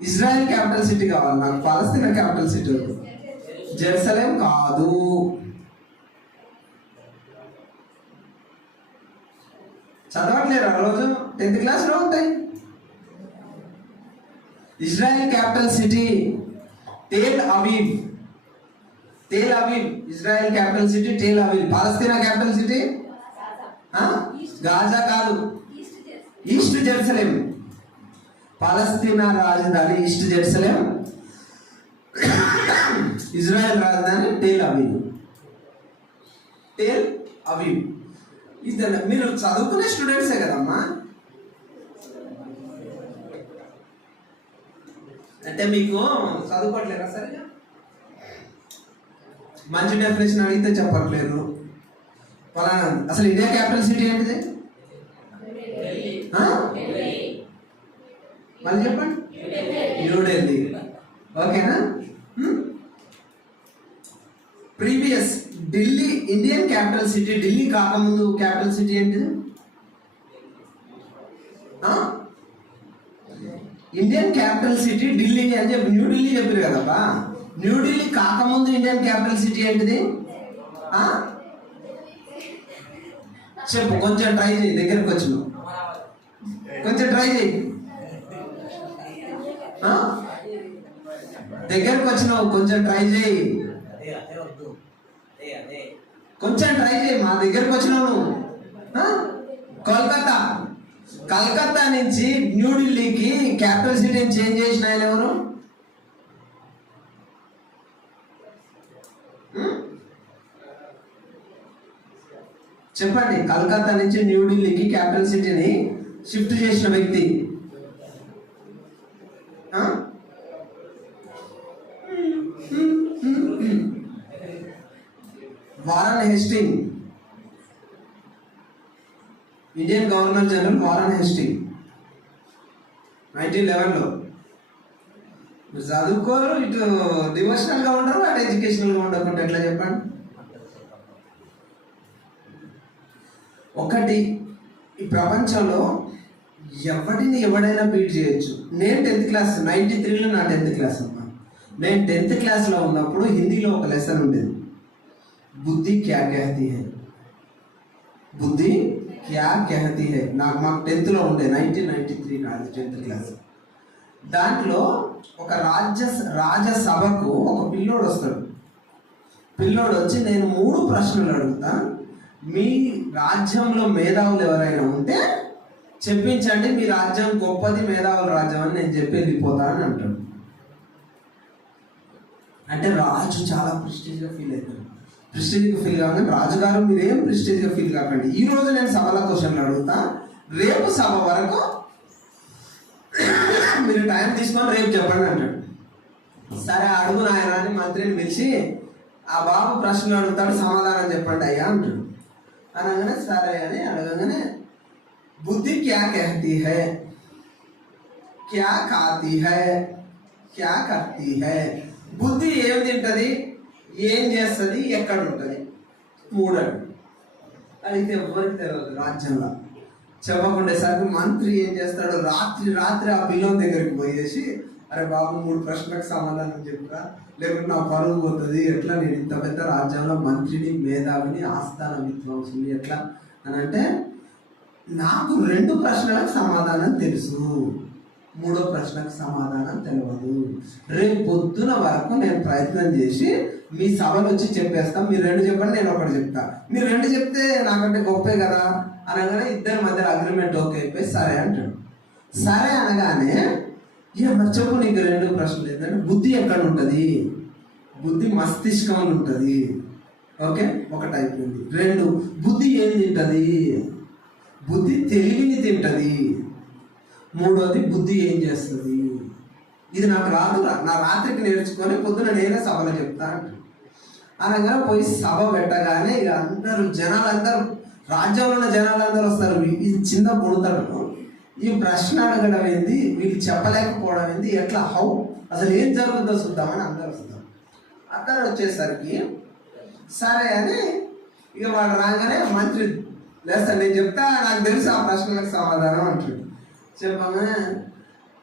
Israel capital city కావాలి నాకు. పాలస్తీనా క్యాపిటల్ సిటీ జెరూసలేం కాదు. చదవట్లేరు ఆ రోజు? 10th క్లాస్లో ఉంటాయి. Israel capital city Tel Aviv. Tel Aviv Israel capital city Tel Aviv. Palestine capital city Gaza కాదు, ఈస్ట్ జెరూసలేం. పాలస్తీనా రాజధాని ఈస్ట్ జెరూసలేం, ఇజ్రాయెల్ రాజధాని టెల్ అవీవ్. Tel Aviv. మీరు చదువుకునే స్టూడెంట్సే కదమ్మా. అంటే మీకు చదువుకోవట్లేరా సరిగా? మంచి డెఫినేషన్ అడిగితే చెప్పట్లేరు. అసలు ఇండియా క్యాపిటల్ సిటీ ఏంటిది? మళ్ళీ చెప్పండి. న్యూఢిల్లీ. ఓకేనా? Previous Delhi Indian capital city. Delhi కాకముందు క్యాపిటల్ సిటీ ఏంటిది? ఇండియన్ క్యాపిటల్ సిటీ ఢిల్లీ అని చెప్పి న్యూఢిల్లీ చెప్పారు కదబ్బా. న్యూఢిల్లీ కాకముందు ఇండియన్ క్యాపిటల్ సిటీ ఏంటిది? చెప్పు, కొంచెం ట్రై చేయి. దగ్గరకు వచ్చినావు, కొంచెం ట్రై చేయి. దగ్గరకు వచ్చినావు, కొంచెం ట్రై చేయి. కొంచెం ట్రై చేయి. మా దగ్గరకు వచ్చినావు. కోల్కతా. కలకత్తా నుంచి న్యూఢిల్లీకి క్యాపిటల్ సిటీని చేంజ్ చేసిన ఆయన ఎవరు? చెప్పండి. కలకత్తా నుంచి న్యూఢిల్లీకి క్యాపిటల్ సిటీని షిఫ్ట్ చేసిన వ్యక్తి Warren Hasting. Indian governor general Warren Hasting 1911లో. మీరు చదువుకోరు, ఇటు డివోషనల్గా ఉండరు, అటు ఎడ్యుకేషనల్గా ఉండకుండా ఎట్లా చెప్పండి? ఒకటి, ఈ ప్రపంచంలో ఎవడైనా బీట్ చేయొచ్చు. నేను 10th క్లాస్ 93లో నా 10th క్లాస్ అమ్మా. నేను 10th క్లాస్లో ఉన్నప్పుడు హిందీలో ఒక లెసన్ ఉండేది, బుద్ధి క్యా कहती है. బుద్ధి క్యా कहती है. మాకు 10thలో ఉండే 1993 నాది 10th క్లాస్. దాంట్లో ఒక రాజ్యసభకు ఒక పిల్లోడు వస్తాడు. పిల్లోడు వచ్చి నేను 3 ప్రశ్నలు అడుగుతా, మీ రాజ్యంలో మేధావులు ఎవరైనా ఉంటే చెప్పించండి, మీ రాజ్యం గొప్పది, మేధావుల రాజ్యం అని నేను చెప్పి వెళ్ళిపోతా అని అంటాడు. అంటే రాజు చాలా ప్రెస్టీజ్గా ఫీల్ అవుతాడు. ప్రెస్టీజ్గా ఫీల్ కాకుండా రాజుగారు మీరేం ప్రెస్టీజ్గా ఫీల్ కాకండి, ఈ రోజు నేను సభలో క్వశ్చన్లు అడుగుతా, రేపు సభ వరకు మీరు టైం తీసుకొని రేపు చెప్పండి అంటాడు. సరే అడుగు నాయన అని మంత్రిని పిలిచి ఆ బాబు ప్రశ్నలు అడుగుతాడు, సమాధానం చెప్పండి అయ్యా అంటాడు. అనగానే సరే అని అడగగానే బుద్ధి క్యా कहती है, क्या खाती है, क्या करती है, బుద్ధి ఏం తింటది, ఏం చేస్తుంది, ఎక్కడ ఉంటుంది, 3 అడిగితే ఎవరికి తెలియదు రాజ్యంలో. చెప్పకుండేసరికి మంత్రి ఏం చేస్తాడు, రాత్రి ఆ పిల్లోని దగ్గరికి పోయేసి అరే బాబు 3 ప్రశ్నలకు సమాధానం చెప్తా, లేకుంటే నా పరువు పోతుంది, ఎట్లా నేను ఇంత పెద్ద రాజ్యంలో మంత్రిని, మేధావిని, ఆస్థాన విద్వాంసుని ఎట్లా అని అంటే, నాకు 2 ప్రశ్నలకు సమాధానం తెలుసు, 3వ ప్రశ్నకు సమాధానం తెలియదు, రేపు పొద్దున వరకు నేను ప్రయత్నం చేసి మీ సభలో వచ్చి చెప్పేస్తాం, మీరు 2 చెప్పండి నేను 1 చెప్తా, మీరు 2 చెప్తే నాకంటే గొప్పే కదా అనగానే ఇద్దరి మధ్య అగ్రిమెంట్ ఓకే అయిపోయి సరే అంటాడు. సరే అనగానే మరి చెప్పు నీకు 2 ప్రశ్నలు ఏంటంటే, బుద్ధి ఎక్కడ ఉంటుంది, బుద్ధి మస్తిష్కంలో ఉంటుంది, ఓకే 1 అయిపోయింది. 2 బుద్ధి ఏం తింటుంది, బుద్ధి తెలివిని తింటది. 3వది బుద్ధి ఏం చేస్తుంది, ఇది నాకు రాదు, నా రాత్రికి నేర్చుకొని పొద్దున నేనే సభలో చెప్తా అనగా పోయి సభ పెట్టగానే ఇక అందరూ జనాలందరూ, రాజ్యంలో ఉన్న జనాలందరూ వస్తారు. ఈ చిన్న బుడతడు ఈ ప్రశ్న అడగడం ఏంది, వీళ్ళు చెప్పలేకపోవడం ఏంది, ఎట్లా హౌ అసలు ఏం జరుగుతుందో చూద్దామని అందరూ వస్తారు. అందరూ వచ్చేసరికి సరే అని ఇక వాడు రాగానే మంత్రి లేస్తాడు, నేను చెప్తా, నాకు తెలుసు ఆ ప్రశ్నలకు సమాధానం అంటాడు. చెప్పగా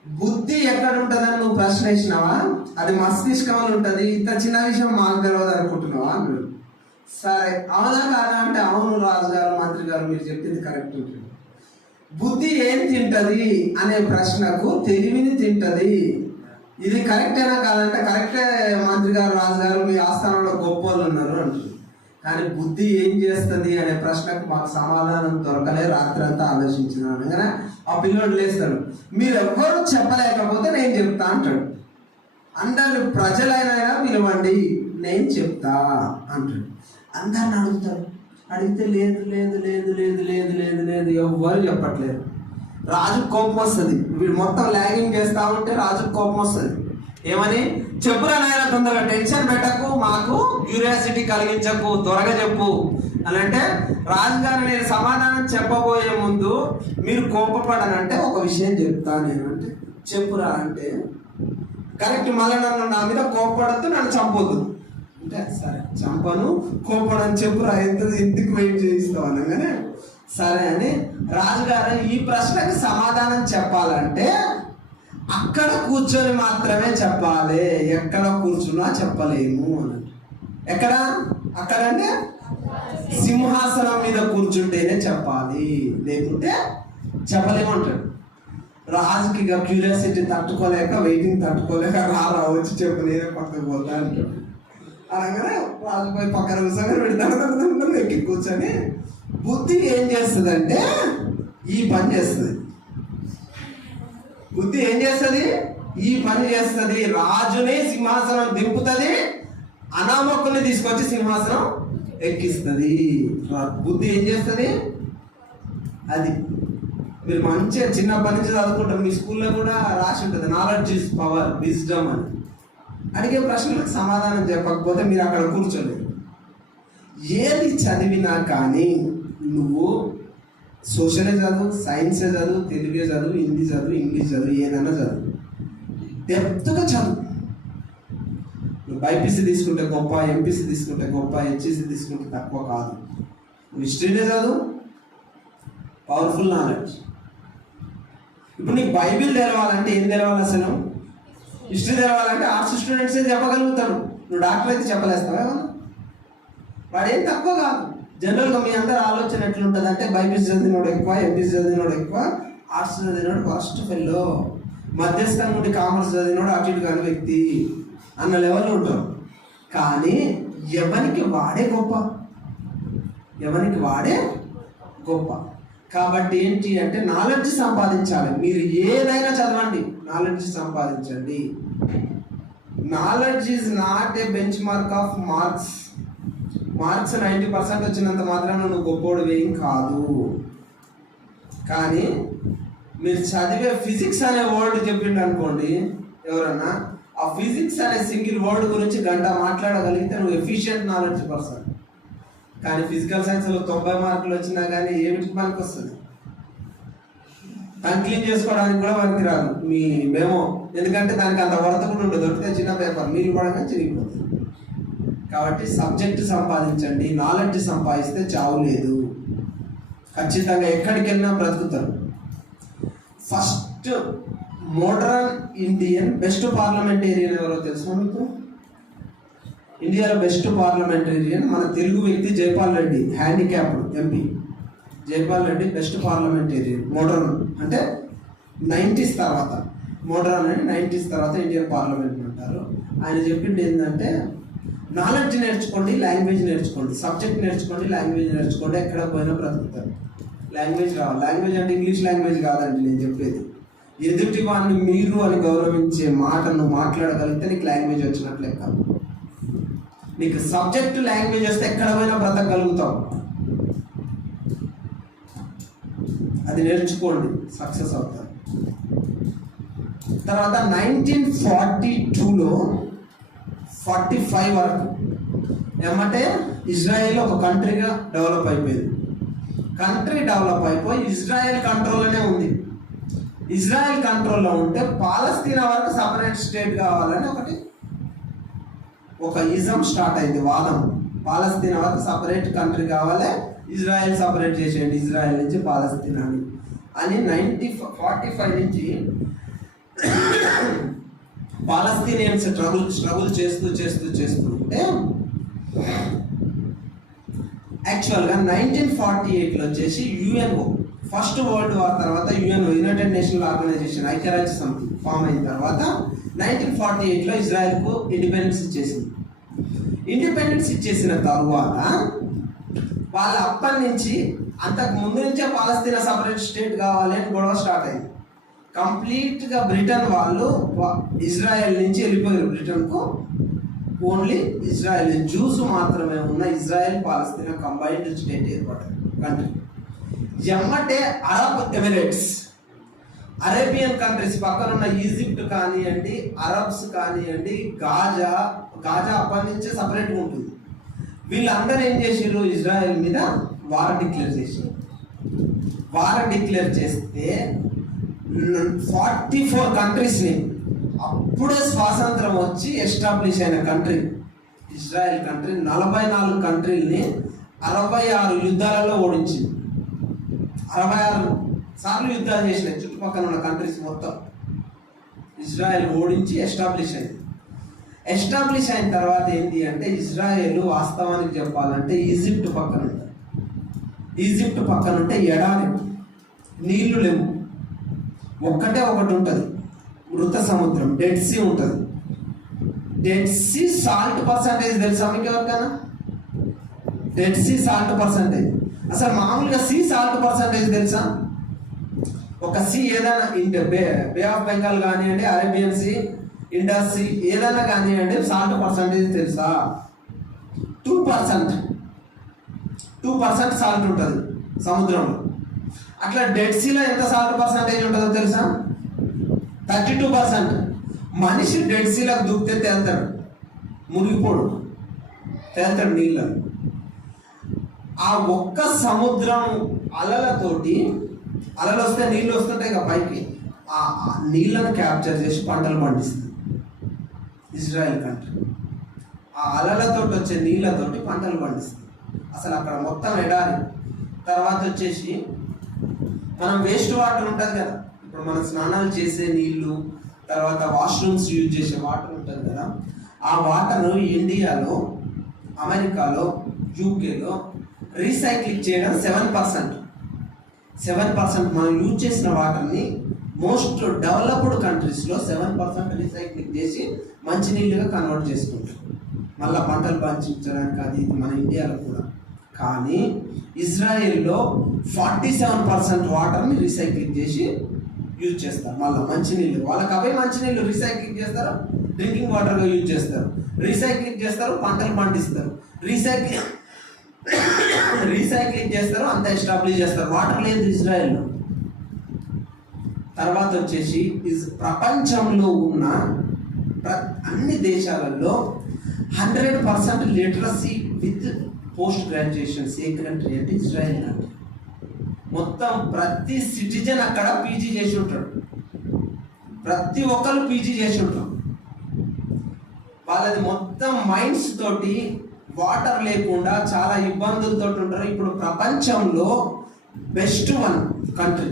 బుద్ధి ఎక్కడ ఉంటుందని నువ్వు ప్రశ్న వేసినావా, అది మస్తిష్కంలో ఉంటుంది, ఇంత చిన్న విషయం మాకు తెలియదు అనుకుంటున్నావా అన్నాడు. సరే అవునా కాదా అంటే అవును రాజుగారు, మంత్రి గారు మీరు చెప్పింది కరెక్ట్ ఉంటుంది. బుద్ధి ఏం తింటది అనే ప్రశ్నకు తెలివిని తింటది, ఇది కరెక్టేనా కాదంటే కరెక్టే మంత్రి గారు, రాజుగారు మీ ఆస్థానంలో గొప్ప వాళ్ళు ఉన్నారు అంటారు. కానీ బుద్ధి ఏం చేస్తుంది అనే ప్రశ్నకు మాకు సమాధానం దొరకలే, రాత్రి అంతా ఆలోచించినాను అనగానే ఆ పిల్లోడు లేస్తాడు, మీరు ఎవ్వరూ చెప్పలేకపోతే నేను చెప్తా అంటాడు. అందరు ప్రజలైనా పిలవండి నేను చెప్తా అంటాడు. అందరిని అడుగుతాడు, అడిగితే లేదు లేదు లేదు లేదు లేదు లేదు లేదు ఎవ్వరు చెప్పట్లేదు. రాజు కోపం వస్తుంది, వీడు మొత్తం ల్యాగింగ్ చేస్తా ఉంటే రాజుకు కోపం వస్తుంది. ఏమని, చెప్పురా నాయన, తొందరగా టెన్షన్ పెట్టకు, మాకు క్యూరియాసిటీ కలిగించకు, త్వరగా చెప్పు అని అంటే, రాజుగారు నేను సమాధానం చెప్పబోయే ముందు మీరు కోపపడనంటే ఒక విషయం చెప్తా నేను అంటే, చెప్పురా అంటే కరెక్ట్, మళ్ళీ నన్ను నా మీద కోపపడద్దు, నన్ను చంపొద్దు అంటే సరే చంపను, కోపడని చెప్పురా, ఎందుకు వెయిట్ చేయిస్తావు అనగానే సరే అని రాజుగారు ఈ ప్రశ్నకు సమాధానం చెప్పాలంటే అక్కడ కూర్చొని మాత్రమే చెప్పాలి, ఎక్కడ కూర్చున్నా చెప్పలేము అని. ఎక్కడ, అక్కడంటే సింహాసనం మీద కూర్చుంటేనే చెప్పాలి, లేకుంటే చెప్పలేము అంటాడు. రాజుకి ఇక క్యూరియాసిటీ తట్టుకోలేక, వెయిటింగ్ తట్టుకోలేక రారా వచ్చి చెప్పు నేనే పక్కకు పోతా అంటాడు. అనగానే రాజు పోయి పక్కన కూర్చొని పెడతాడు, ఎక్కి కూర్చొని బుద్ధి ఏం చేస్తుంది అంటే ఈ పని చేస్తుంది. బుద్ధి ఏం చేస్తుంది, ఈ పని చేస్తుంది, రాజుని సింహాసనం దింపుతుంది, అనామకుల్ని తీసుకొచ్చి సింహాసనం ఎక్కిస్తుంది. బుద్ధి ఏం చేస్తుంది, అది మీరు మంచిగా చిన్నప్పటి నుంచి చదువుకుంటారు, మీ స్కూల్లో కూడా రాసి ఉంటుంది, నాలెడ్జ్ ఈజ్ పవర్, విజ్డమ్ అని. అడిగే ప్రశ్నలకు సమాధానం చెప్పకపోతే మీరు అక్కడ కూర్చోలేదు. ఏది చదివినా కానీ నువ్వు సోషలే చదువు, సైన్సే చదువు, తెలుగే చదువు, హిందీ చదువు, ఇంగ్లీష్ చదువు, ఏదైనా చదువు, డెప్త్గా చదువు. నువ్వు బైపీసీ తీసుకుంటే గొప్ప, ఎంపీసీ తీసుకుంటే గొప్ప, హెచ్ఈసీ తీసుకుంటే తక్కువ కాదు. నువ్వు హిస్టరీనే చదువు, పవర్ఫుల్ నాలెడ్జ్. ఇప్పుడు నీకు బైబిల్ తెలవాలంటే ఏం తెలవాలి, అసలు హిస్టరీ తెలవాలంటే ఆర్ట్స్ స్టూడెంట్సే చెప్పగలుగుతారు, నువ్వు డాక్టర్ అయితే చెప్పలేస్తావా? వాడేం తక్కువ కాదు. జనరల్గా మీ అందరు ఆలోచన ఎట్లుంటుంది అంటే బైపీసీ చదివినోడు ఎక్కువ, ఎంపీసీ చదివినోడు ఎక్కువ, ఆర్ట్స్ చదివినోడు ఫస్ట్ ఫెల్లో, మధ్యస్థం నుండి కామర్స్ చదివినోడు అటు ఇటు కాని వ్యక్తి అన్న లెవెల్లో ఉంటారు. కానీ ఎవరికి వాడే గొప్ప, ఎవరికి వాడే గొప్ప. కాబట్టి ఏంటి అంటే నాలెడ్జ్ సంపాదించాలి. మీరు ఏదైనా చదవండి, నాలెడ్జ్ సంపాదించండి. Knowledge is not a benchmark of marks. Marks 90% వచ్చినంత మాత్రం నువ్వు గొప్పోడు ఏం కాదు. కానీ మీరు చదివే ఫిజిక్స్ అనే వర్డ్ చెప్పిండు అనుకోండి ఎవరన్నా, ఆ ఫిజిక్స్ అనే సింగిల్ వర్డ్ గురించి గంట మాట్లాడగలిగితే నువ్వు ఎఫిషియెంట్ నాలెడ్జ్ పర్సన్. కానీ ఫిజికల్ సైన్స్లో 90 మార్కులు వచ్చినా కానీ ఏమిటికి మనకు వస్తుంది? దాన్ని క్లీన్ చేసుకోవడానికి కూడా మనకి రాదు మీ మేమో, ఎందుకంటే దానికి అంత వర్త కూడా ఉండదు. దొరికితే చిన్న పేపర్ నీళ్ళు పడగా చిరిగిపోతుంది. కాబట్టి సబ్జెక్ట్ సంపాదించండి, నాలెడ్జ్ సంపాదిస్తే చావు లేదు. ఖచ్చితంగా ఎక్కడికి వెళ్ళినా బ్రతుకుతారు. First modern Indian best parliamentarian ఎవరో తెలుసా మీకు? ఇండియాలో బెస్ట్ పార్లమెంటేరియన్ మన తెలుగు వ్యక్తి Jaipal Reddy, handicapped MP. Jaipal Reddy best parliamentarian. Modern అంటే 90s తర్వాత, మోడర్న్ అంటే 90s తర్వాత ఇండియన్ పార్లమెంట్ అంటారు. ఆయన చెప్పింది ఏంటంటే నాలెడ్జ్ నేర్చుకోండి, లాంగ్వేజ్ నేర్చుకోండి. సబ్జెక్ట్ నేర్చుకోండి, లాంగ్వేజ్ నేర్చుకోండి, ఎక్కడ పోయినా బ్రతుకుతారు. లాంగ్వేజ్ రావాలి. లాంగ్వేజ్ అంటే ఇంగ్లీష్ లాంగ్వేజ్ కాదండి నేను చెప్పేది. ఎదుటి వాడిని మీరు అని గౌరవించే మాటను మాట్లాడగలిగితే నీకు లాంగ్వేజ్ వచ్చినట్లు లెక్క. నీకు సబ్జెక్టు లాంగ్వేజ్ వస్తే ఎక్కడ పోయినా బ్రతకగలుగుతావు. అది నేర్చుకోండి, సక్సెస్ అవుతారు. తర్వాత 1942లో 45 వరకు ఏమంటే ఇజ్రాయెల్ ఒక కంట్రీగా డెవలప్ అయిపోయింది. కంట్రీ డెవలప్ అయిపోయి ఇజ్రాయెల్ కంట్రోల్లోనే ఉంది. ఇజ్రాయెల్ కంట్రోల్లో ఉంటే పాలస్తీనా వరకు సపరేట్ స్టేట్ కావాలని ఒక ఇజం స్టార్ట్ అయింది, వాదం. పాలస్తీనా వరకు సపరేట్ కంట్రీ కావాలి, ఇజ్రాయెల్ సపరేట్ చేసేయండి ఇజ్రాయెల్ నుంచి పాలస్తీనాని అని 1945 నుంచి పాలస్తీనియన్స్ స్ట్రగుల్ చేస్తూ ఉంటే యాక్చువల్గా 1948లో వచ్చేసి యుఎన్ఓ, ఫస్ట్ వరల్డ్ వార్ తర్వాత యుఎన్ఓ, యునైటెడ్ నేషనల్ ఆర్గనైజేషన్, ఐక్యరాజ్య సమితి ఫామ్ అయిన తర్వాత 1948లో ఇజ్రాయెల్కు ఇండిపెండెన్స్ ఇచ్చేసింది. ఇండిపెండెన్స్ ఇచ్చేసిన తర్వాత వాళ్ళ అప్పటి నుంచి అంతకు ముందు నుంచే పాలస్తీనా సపరేట్ స్టేట్ కావాలి అని గొడవ స్టార్ట్ అయింది. కంప్లీట్గా బ్రిటన్ వాళ్ళు ఇజ్రాయెల్ నుంచి వెళ్ళిపోయారు బ్రిటన్కు. ఓన్లీ ఇజ్రాయెల్ జ్యూస్ మాత్రమే ఉన్న ఇజ్రాయెల్ పాలస్తీనా కంబైన్డ్ స్టేట్ ఏర్పడింది కంట్రీ. ఎమ్మటే అరబ్ ఎమిరేట్స్, అరేబియన్ కంట్రీస్ పక్కన ఉన్న ఈజిప్ట్ కానివ్వండి, అరబ్స్ కానివ్వండి, గాజా అప్పటి నుంచే సపరేట్గా ఉంటుంది. వీళ్ళందరూ ఏం చేసారు? ఇజ్రాయెల్ మీద వార్ డిక్లేర్ చేశారు. వార్ డిక్లేర్ చేస్తే 44 కంట్రీస్ని, అప్పుడే స్వాతంత్రం వచ్చి ఎస్టాబ్లిష్ అయిన కంట్రీ ఇజ్రాయెల్ కంట్రీ, 44 కంట్రీలని 66 యుద్ధాలలో ఓడించింది. 66 సార్లు యుద్ధాలు చేసినాయి చుట్టుపక్కల ఉన్న కంట్రీస్ మొత్తం. ఇజ్రాయెల్ ఓడించి ఎస్టాబ్లిష్ అయింది. ఎస్టాబ్లిష్ అయిన తర్వాత ఏంటి అంటే ఇజ్రాయెల్ వాస్తవానికి చెప్పాలంటే ఈజిప్ట్ పక్కన ఉంటుంది. ఈజిప్ట్ పక్కన ఉంటే ఎడారి, నీళ్లు లేవు, ఒకటి ఉంటుంది మృత సముద్రం, డెడ్ సీ ఉంటుంది. డెడ్ సీ సాల్ట్ పర్సంటేజ్ తెలుసా మీకు ఎవరికైనా? డెడ్ సీ సాల్ట్ పర్సంటేజ్, అసలు మామూలుగా సీ సాల్ట్ పర్సంటేజ్ తెలుసా? ఒక సీ ఏదైనా బే ఆఫ్ బెంగాల్ కానివ్వండి, అరేబియన్ సీ, ఇండస్ సీ, ఏదైనా కానివ్వండి, సాల్ట్ పర్సంటేజ్ తెలుసా? 2% సాల్ట్ ఉంటుంది సముద్రంలో. అట్లా డెడ్ సీలో ఎంత సాల్ట్ పర్సంటేజ్ ఉంటుందో తెలుసా? 32%. మనిషి డెడ్ సీలకు దూకితే తేలుతాడు, మునిగిపోడు, తేలుతాడు నీళ్ళ. ఆ ఒక్క సముద్రం అలలతోటి, అలలు వస్తే నీళ్ళు వస్తుంటాయి ఇక పైకి, ఆ నీళ్ళను క్యాప్చర్ చేసి పంటలు పండిస్తుంది ఇజ్రాయెల్ కంట్రీ. ఆ అలలతో వచ్చే నీళ్ళతోటి పంటలు పండిస్తుంది. అసలు అక్కడ మొత్తం ఎడారి. తర్వాత వచ్చేసి మనం వేస్ట్ వాటర్ ఉంటుంది కదా, ఇప్పుడు మనం స్నానాలు చేసే నీళ్ళు, తర్వాత వాష్రూమ్స్ యూజ్ చేసే వాటర్ ఉంటుంది కదా, ఆ వాటర్ ఇండియాలో, అమెరికాలో, యూకేలో రీసైక్లింగ్ చేయడం 7%. మనం యూజ్ చేసిన వాటర్ని మోస్ట్ డెవలప్డ్ కంట్రీస్లో 7% రీసైక్లింగ్ చేసి మంచినీళ్ళుగా కన్వర్ట్ చేసుకుంటారు. మళ్ళీ పంటలు పండించడానికి అది ఇది మన ఇండియాలో కూడా. కానీ ఇజ్రాయెల్లో 47% వాటర్ని రీసైక్లింగ్ చేసి యూజ్ చేస్తారు. మళ్ళీ మంచినీళ్ళు వాళ్ళకి అవే మంచినీళ్ళు రీసైక్లింగ్ చేస్తారు, డ్రింకింగ్ వాటర్గా యూజ్ చేస్తారు, రీసైక్లింగ్ చేస్తారు, పంటలు పండిస్తారు, రీసైక్లింగ్ చేస్తారు, అంతా ఎస్టాబ్లిష్ చేస్తారు. వాటర్ లేదు ఇజ్రాయెల్లో. తర్వాత వచ్చేసి ప్రపంచంలో ఉన్న అన్ని దేశాలలో 100% literacy with post graduations A country అంటే ఇజ్రాయెల్ కంట్రీ. మొత్తం ప్రతి సిటిజన్ అక్కడ పీజీ చేసి ఉంటాడు, ప్రతి ఒక్కరు పీజీ చేసి ఉంటారు. వాళ్ళది మొత్తం మైండ్స్ తోటి వాటర్ లేకుండా చాలా ఇబ్బందులతో ఉంటారు. ఇప్పుడు ప్రపంచంలో బెస్ట్ వన్ కంట్రీ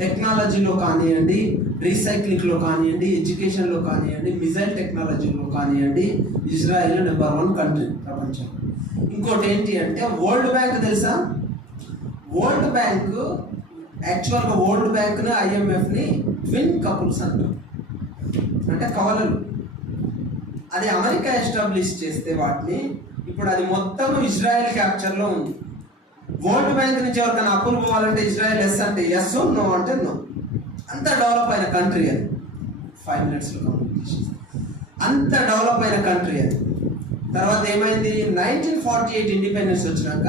టెక్నాలజీలో కానివ్వండి, రీసైక్లింగ్లో కానివ్వండి, ఎడ్యుకేషన్లో కానివ్వండి, మిజైల్ టెక్నాలజీలో కానివ్వండి, ఇజ్రాయెల్ నెంబర్ 1 కంట్రీ ప్రపంచంలో. ఇంకోటి ఏంటి అంటే వరల్డ్ బ్యాంక్ తెలుసా? వరల్డ్ బ్యాంక్ యాక్చువల్గా వరల్డ్ బ్యాంక్ని IMFని ట్విన్ కపుల్స్ అంటారు, అంటే కవలలు. అది అమెరికా ఎస్టాబ్లిష్ చేస్తే వాటిని ఇప్పుడు అది మొత్తం ఇజ్రాయెల్ క్యాప్చర్లో ఉంది. వరల్డ్ బ్యాంక్ నుంచి ఎవరికైనా అప్పులు పోవాలంటే ఇజ్రాయెల్ ఎస్ అంటే ఎస్, నో అంటే నో. అంత డెవలప్ అయిన కంట్రీ అది. 5 minutesలో కంప్లీట్ చేసి అంత డెవలప్ అయిన కంట్రీ అది. తర్వాత ఏమైంది, 1948 ఇండిపెండెన్స్ వచ్చినాక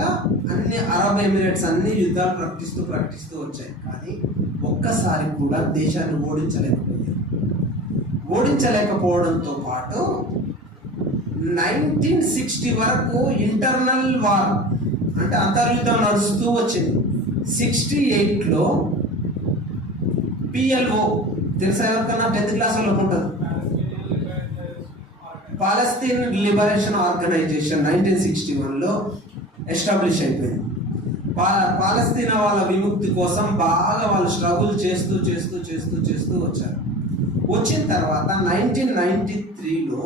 అన్ని అరబ్ ఎమిరేట్స్ అన్ని యుద్ధాలు ప్రకటిస్తూ వచ్చాయి. కానీ ఒక్కసారి కూడా దేశాన్ని ఓడించలేకపోవడంతో పాటు 1960 వరకు ఇంటర్నల్ వార్ అంటే అంతర్యుద్ధం నడుస్తూ వచ్చింది. 68లో PLO తెలుసా ఎవరికన్నా? 10th క్లాస్ వాళ్ళకు ఉంటుంది. పాలస్తీన్ లిబరేషన్ ఆర్గనైజేషన్ 1961లో ఎస్టాబ్లిష్ అయిపోయింది. పాలస్తీనా వాళ్ళ విముక్తి కోసం బాగా వాళ్ళు స్ట్రగుల్ చేస్తూ వచ్చారు. వచ్చిన తర్వాత 1993లో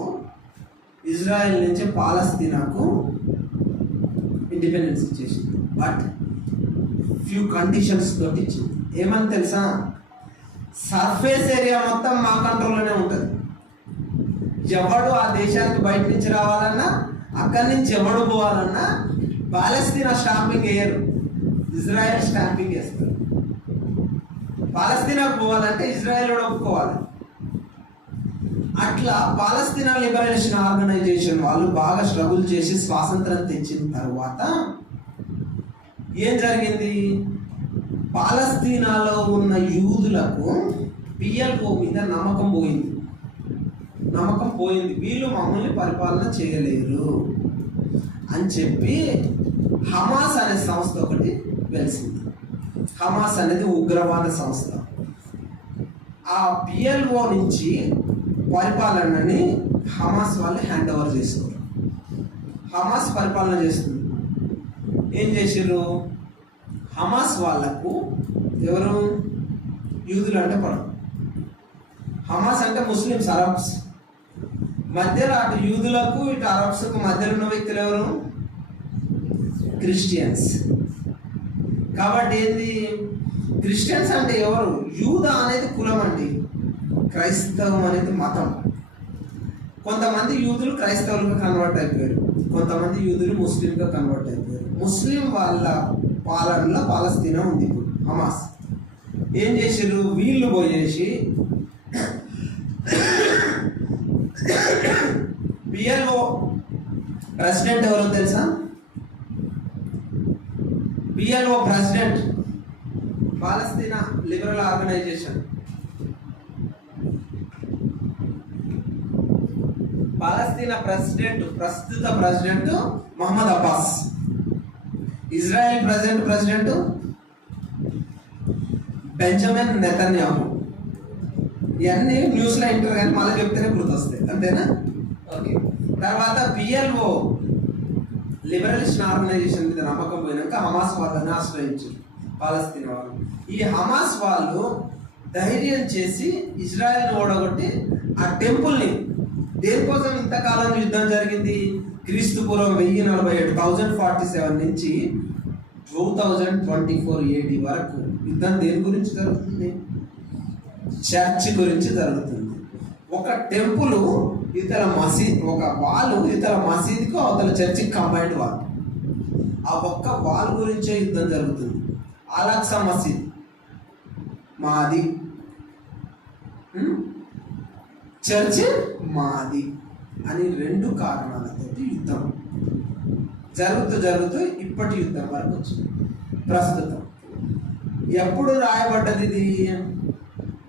ఇజ్రాయెల్ నుంచి పాలస్తీనాకు ఇండిపెండెన్స్ ఇచ్చేసింది. బట్ ఫ్యూ కండిషన్స్ తోటి ఇచ్చింది. ఏమని తెలుసా? సర్ఫేస్ ఏరియా మొత్తం మా కంట్రోల్లోనే ఉంటుంది. ఎవడు ఆ దేశానికి బయట నుంచి రావాలన్నా, అక్కడి నుంచి ఎవడు పోవాలన్నా పాలస్తీనా స్టాంపింగ్ వేయరు, ఇజ్రాయెల్ స్టాంపింగ్ వేస్తారు. పాలస్తీనాకు పోవాలంటే ఇజ్రాయెల్ కూడా ఒప్పుకోవాలి. అట్లా పాలస్తీనా లిబరేషన్ ఆర్గనైజేషన్ వాళ్ళు బాగా స్ట్రగుల్ చేసి స్వాతంత్రం తెచ్చిన తర్వాత ఏం జరిగింది, పాలస్తీనాలో ఉన్న యూదులకు PLO మీద నమ్మకం పోయింది. వీళ్ళు మమ్మల్ని పరిపాలన చేయలేరు అని చెప్పి హమాస్ అనే సంస్థ ఒకటి వెలిసింది. హమాస్ అనేది ఉగ్రవాద సంస్థ. ఆ PLO నుంచి పరిపాలనని హమాస్ వాళ్ళు హ్యాండ్ ఓవర్ చేసుకోరు. హమాస్ పరిపాలన చేస్తుంది. ఏం చేసారు, హమాస్ వాళ్ళకు ఎవరు యూదులు అంటే పడదు. హమాస్ అంటే ముస్లిమ్స్, అరబ్స్. మధ్యలో అటు యూదులకు ఇటు అరబ్స్కు మధ్యలో ఉన్న వ్యక్తులు ఎవరు? క్రిస్టియన్స్. కాబట్టి ఏంది, క్రిస్టియన్స్ అంటే ఎవరు? యూదా అనేది కులం అండి, క్రైస్తవం అనేది మతం. కొంతమంది యూదులు క్రైస్తవులుగా కన్వర్ట్ అయిపోయారు, కొంతమంది యూదులు ముస్లింగా కన్వర్ట్ అయిపోయారు. ముస్లిం వాళ్ళ పాలనలో పాలస్తీనా ఉంది. ఇప్పుడు హమాస్ ఏం చేశారు, వీళ్ళు పోయేసి PLO ప్రెసిడెంట్ ఎవరో తెలుసా? PLO president Palestine liberal organization. Palestine ప్రస్తుత president Mohammad Abbas. Israel president Benjamin Netanyahu. ఇవన్నీ న్యూస్లో ఇంటర్ కానీ మళ్ళీ చెప్తేనే గుర్తొస్తాయి, అంతేనా? ఓకే. తర్వాత PLO లిబరలిస్ట్ ఆర్గనైజేషన్ మీద నమ్మకం పోయినాక హమాస్ వాళ్ళని ఆశ్రయించారు పాలస్తీనా వాళ్ళు. ఈ హమాస్ వాళ్ళు ధైర్యం చేసి ఇజ్రాయెల్ని ఓడగొట్టి ఆ టెంపుల్ని, దేనికోసం ఇంతకాలం యుద్ధం జరిగింది, క్రీస్తుపూర్వం 1047 1047 నుంచి 2024 AD వరకు యుద్ధం దేని గురించి జరుగుతుంది? చర్చ్ గురించి జరుగుతుంది. ఒక టెంపుల్ ఇతర మసీద్, ఒక వాల్ ఇతర మసీద్కు అవతల చర్చికి కంబైన్డ్ వాల్. ఆ ఒక్క వాల్ గురించే యుద్ధం జరుగుతుంది. అలక్సా మసీద్ మాది, చర్చ్ మాది అని 2 కారణాలతో యుద్ధం జరుగుతూ ఇప్పటి యుద్ధం వరకు వచ్చింది. ప్రస్తుతం ఎప్పుడు రాయబడ్డది ఇది?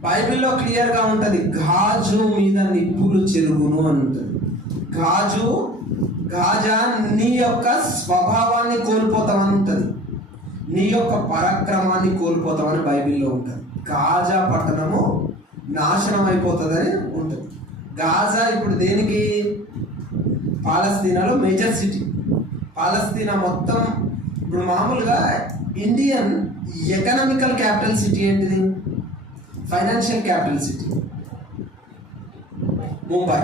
బైబిల్లో క్లియర్గా ఉంటుంది. గాజు మీద నిప్పులు చెరుగును అని ఉంటుంది. గాజా నీ యొక్క స్వభావాన్ని కోల్పోతామని ఉంటుంది, నీ యొక్క పరాక్రమాన్ని కోల్పోతామని బైబిల్లో ఉంటుంది. గాజా పట్టణము నాశనం అయిపోతుందని ఉంటుంది. గాజా ఇప్పుడు దేనికి? పాలస్తీనాలో మేజర్ సిటీ. పాలస్తీనా మొత్తం ఇప్పుడు మామూలుగా ఇండియన్ ఎకనామికల్ క్యాపిటల్ సిటీ ఏంటిది? Financial capital city Mumbai.